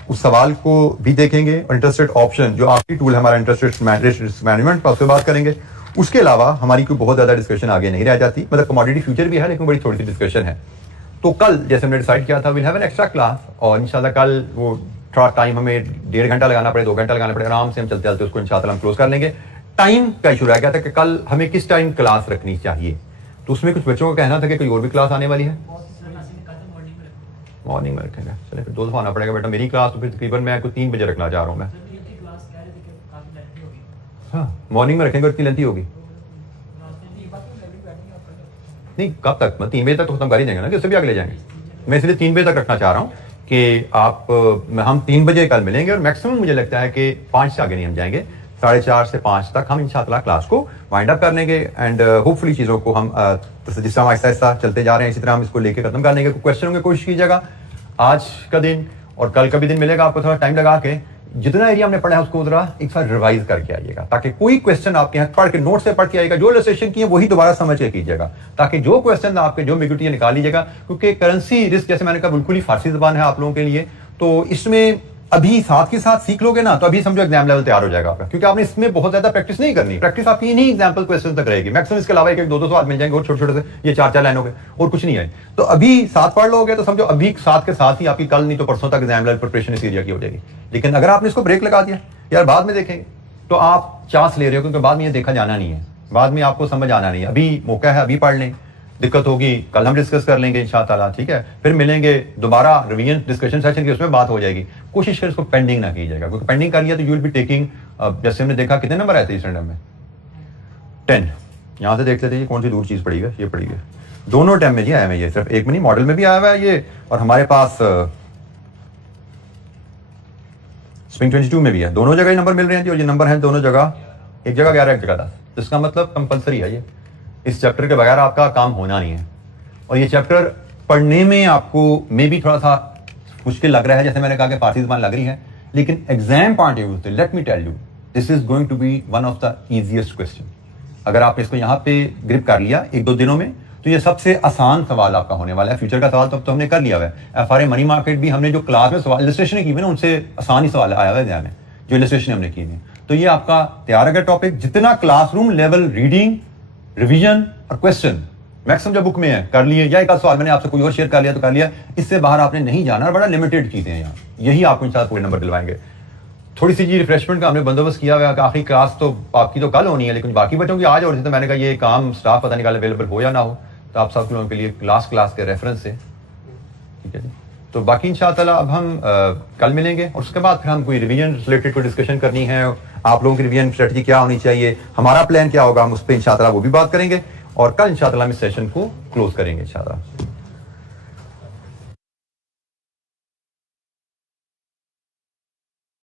उस सवाल को भी देखेंगे, और इंटरेस्ट रेट ऑप्शन जो आखिरी टूल है हमारा इंटरेस्ट रेट मैनेजमेंट का, उससे बात करेंगे। उसके अलावा हमारी कोई बहुत ज्यादा डिस्कशन आगे नहीं रह जाती, मतलब कमोडिटी फ्यूचर भी है लेकिन बड़ी थोड़ी सी डिस्कशन है। तो कल जैसे हमने डिसाइड किया था, will have an extra class, और इंशाल्लाह कल वो थोड़ा टाइम हमें 1.5 घंटा लगाना पड़े, 2 घंटा लगाना पड़े, आराम से हम चलते चलते उसको इंशाल्लाह हम क्लोज कर लेंगे। टाइम का इशू रह गया था कि कल हमें किस टाइम क्लास रखनी चाहिए, तो उसमें कुछ बच्चों का कहना था कि कोई और भी क्लास आने वाली है। मॉर्निंग में रखेंगे, चले फिर 2 दफ़ा आना पड़ेगा बेटा मेरी क्लास, तो फिर तकरीबन मैं कुछ 3 बजे रखना चाह रहा हूँ मैं। हाँ मॉर्निंग में रखेंगे और इतनी लेंथी होगी नहीं, कब तक? मैं 3 बजे तक तो खत्म कर ही देंगे ना, कि उससे भी आगे ले जाएंगे। मैं इसलिए 3 बजे तक रखना चाह रहा हूँ कि हम 3 बजे कल मिलेंगे और मैक्सिमम मुझे लगता है कि 5 से आगे नहीं हम जाएंगे, 4:30 से 5 तक हम इंशाअल्लाह क्लास को वाइंड अप कर लेंगे एंड होपफुली चीज़ों को हम जिस तरह आहिस्ता आहिस्ता चलते जा रहे हैं इसी तरह हम इसको लेके खत्म करने के क्वेश्चन होंगे। कोशिश कीजिएगा आज का दिन और कल का भी दिन मिलेगा आपको, थोड़ा टाइम लगा के जितना एरिया हमने पढ़ा है उसको जरा एक साथ रिवाइज करके आइएगा, ताकि कोई क्वेश्चन आपके यहाँ पढ़ के नोट से पढ़ के आएगा, जो इलस्ट्रेशन की है वही दोबारा समझ के कीजिएगा, ताकि जो क्वेश्चन आपके जो एम्बिग्युइटी निकाल लीजिएगा। क्योंकि करेंसी रिस्क जैसे मैंने कहा बिल्कुल ही फारसी जबान है आप लोगों के लिए, तो इसमें अभी साथ के साथ सीख लोगे ना तो अभी समझो एग्जाम लेवल तैयार हो जाएगा आपका, क्योंकि आपने इसमें बहुत ज्यादा प्रैक्टिस नहीं करनी। प्रैक्टिस आपकी इन्हीं एग्जाम्पल क्वेश्चन तक रहेगी, मैक्सिमम इसके अलावा 1-2 सवाल मिल जाएंगे और छोटे छोटे से ये 4 लाइनों के और कुछ नहीं है। तो अभी साथ पढ़ लोगे तो समझो अभी साथ के साथ ही आपकी कल नहीं तो परसों तक एग्जाम लेवल प्रिपरेशन इस एरिया की हो जाएगी। लेकिन अगर आपने इसको ब्रेक लगा दिया यार बाद में देखेंगे तो आप चांस ले रहे हो, क्योंकि बाद में ये देखा जाना नहीं है, बाद में आपको समझ आना नहीं है। अभी मौका है, अभी पढ़ लें, दिक्कत होगी कल हम डिस्कस कर लेंगे इंशाअल्लाह, ठीक है। फिर मिलेंगे दोबारा रिवीजन डिस्कशन सेशन की, उसमें बात हो जाएगी। कोशिश कर इसको पेंडिंग ना कीजिएगा, क्योंकि पेंडिंग कर लिया तो यू विल बी टेकिंग, जैसे हमने देखा कितने नंबर आए थे इस टर्म में 10। यहाँ से देख लेते हैं कौन सी दूर चीज़ पड़ी है, ये पड़ी है दोनों टाइम में जी आया है, ये सिर्फ एक में नहीं मॉडल में भी आया हुआ है ये, और हमारे पास स्प्रिंग 22 में भी है, दोनों जगह ही नंबर मिल रहे हैं जी। और ये नंबर है दोनों जगह, एक जगह 11 एक जगह 10, जिसका मतलब कंपलसरी है ये, इस चैप्टर के बगैर आपका काम होना नहीं है। और ये चैप्टर पढ़ने में आपको मे भी थोड़ा सा मुश्किल लग रहा है, जैसे मैंने कहा कि फारसी ज़बान लग रही है, लेकिन एग्जाम पॉइंट ऑफ व्यू से let me tell you this is going to be one of the easiest question. अगर आपने इसको यहाँ पे ग्रिप कर लिया 1-2 दिनों में तो ये सबसे आसान सवाल आपका होने वाला है। फ्यूचर का सवाल तो हमने कर लिया हुआ है, एफआरए मनी मार्केट भी हमने जो क्लास में सवाल इलस्ट्रेशन की हुई ना उनसे आसान ही सवाल आया हुआ है ध्यान में, जो इलस्ट्रेशन हमने की है। तो ये आपका तैयार है टॉपिक, जितना क्लासरूम लेवल रीडिंग रिवीजन और क्वेश्चन मैक्सिमम जो बुक में है कर लिए, या एक आध सवाल मैंने आपसे कोई और शेयर कर लिया तो कर लिया, इससे बाहर आपने नहीं जाना। बड़ा लिमिटेड चीजें हैं यहाँ, यही आपको इंशाल्लाह पूरे नंबर दिलवाएंगे। थोड़ी सी जी रिफ्रेशमेंट का हमने बंदोबस्त किया हुआ है, आखिरी क्लास तो आपकी तो कल होनी है, लेकिन बाकी बच्चों की आज और तो मैंने कहा ये काम स्टाफ पता नहीं कल अवेलेबल हो या ना हो, तो आप सब लोगों के लिए क्लास के रेफरेंस से, ठीक है जी। तो बाकी इंशाअल्लाह अब हम कल मिलेंगे और उसके बाद फिर हम कोई रिवीजन रिलेटेड कोई डिस्कशन करनी है, आप लोगों की रिवीजन स्ट्रेटजी क्या होनी चाहिए, हमारा प्लान क्या होगा, हम उस पर इंशाअल्लाह वो भी बात करेंगे और कल इंशाअल्लाह हम इस सेशन को क्लोज करेंगे इंशाअल्लाह।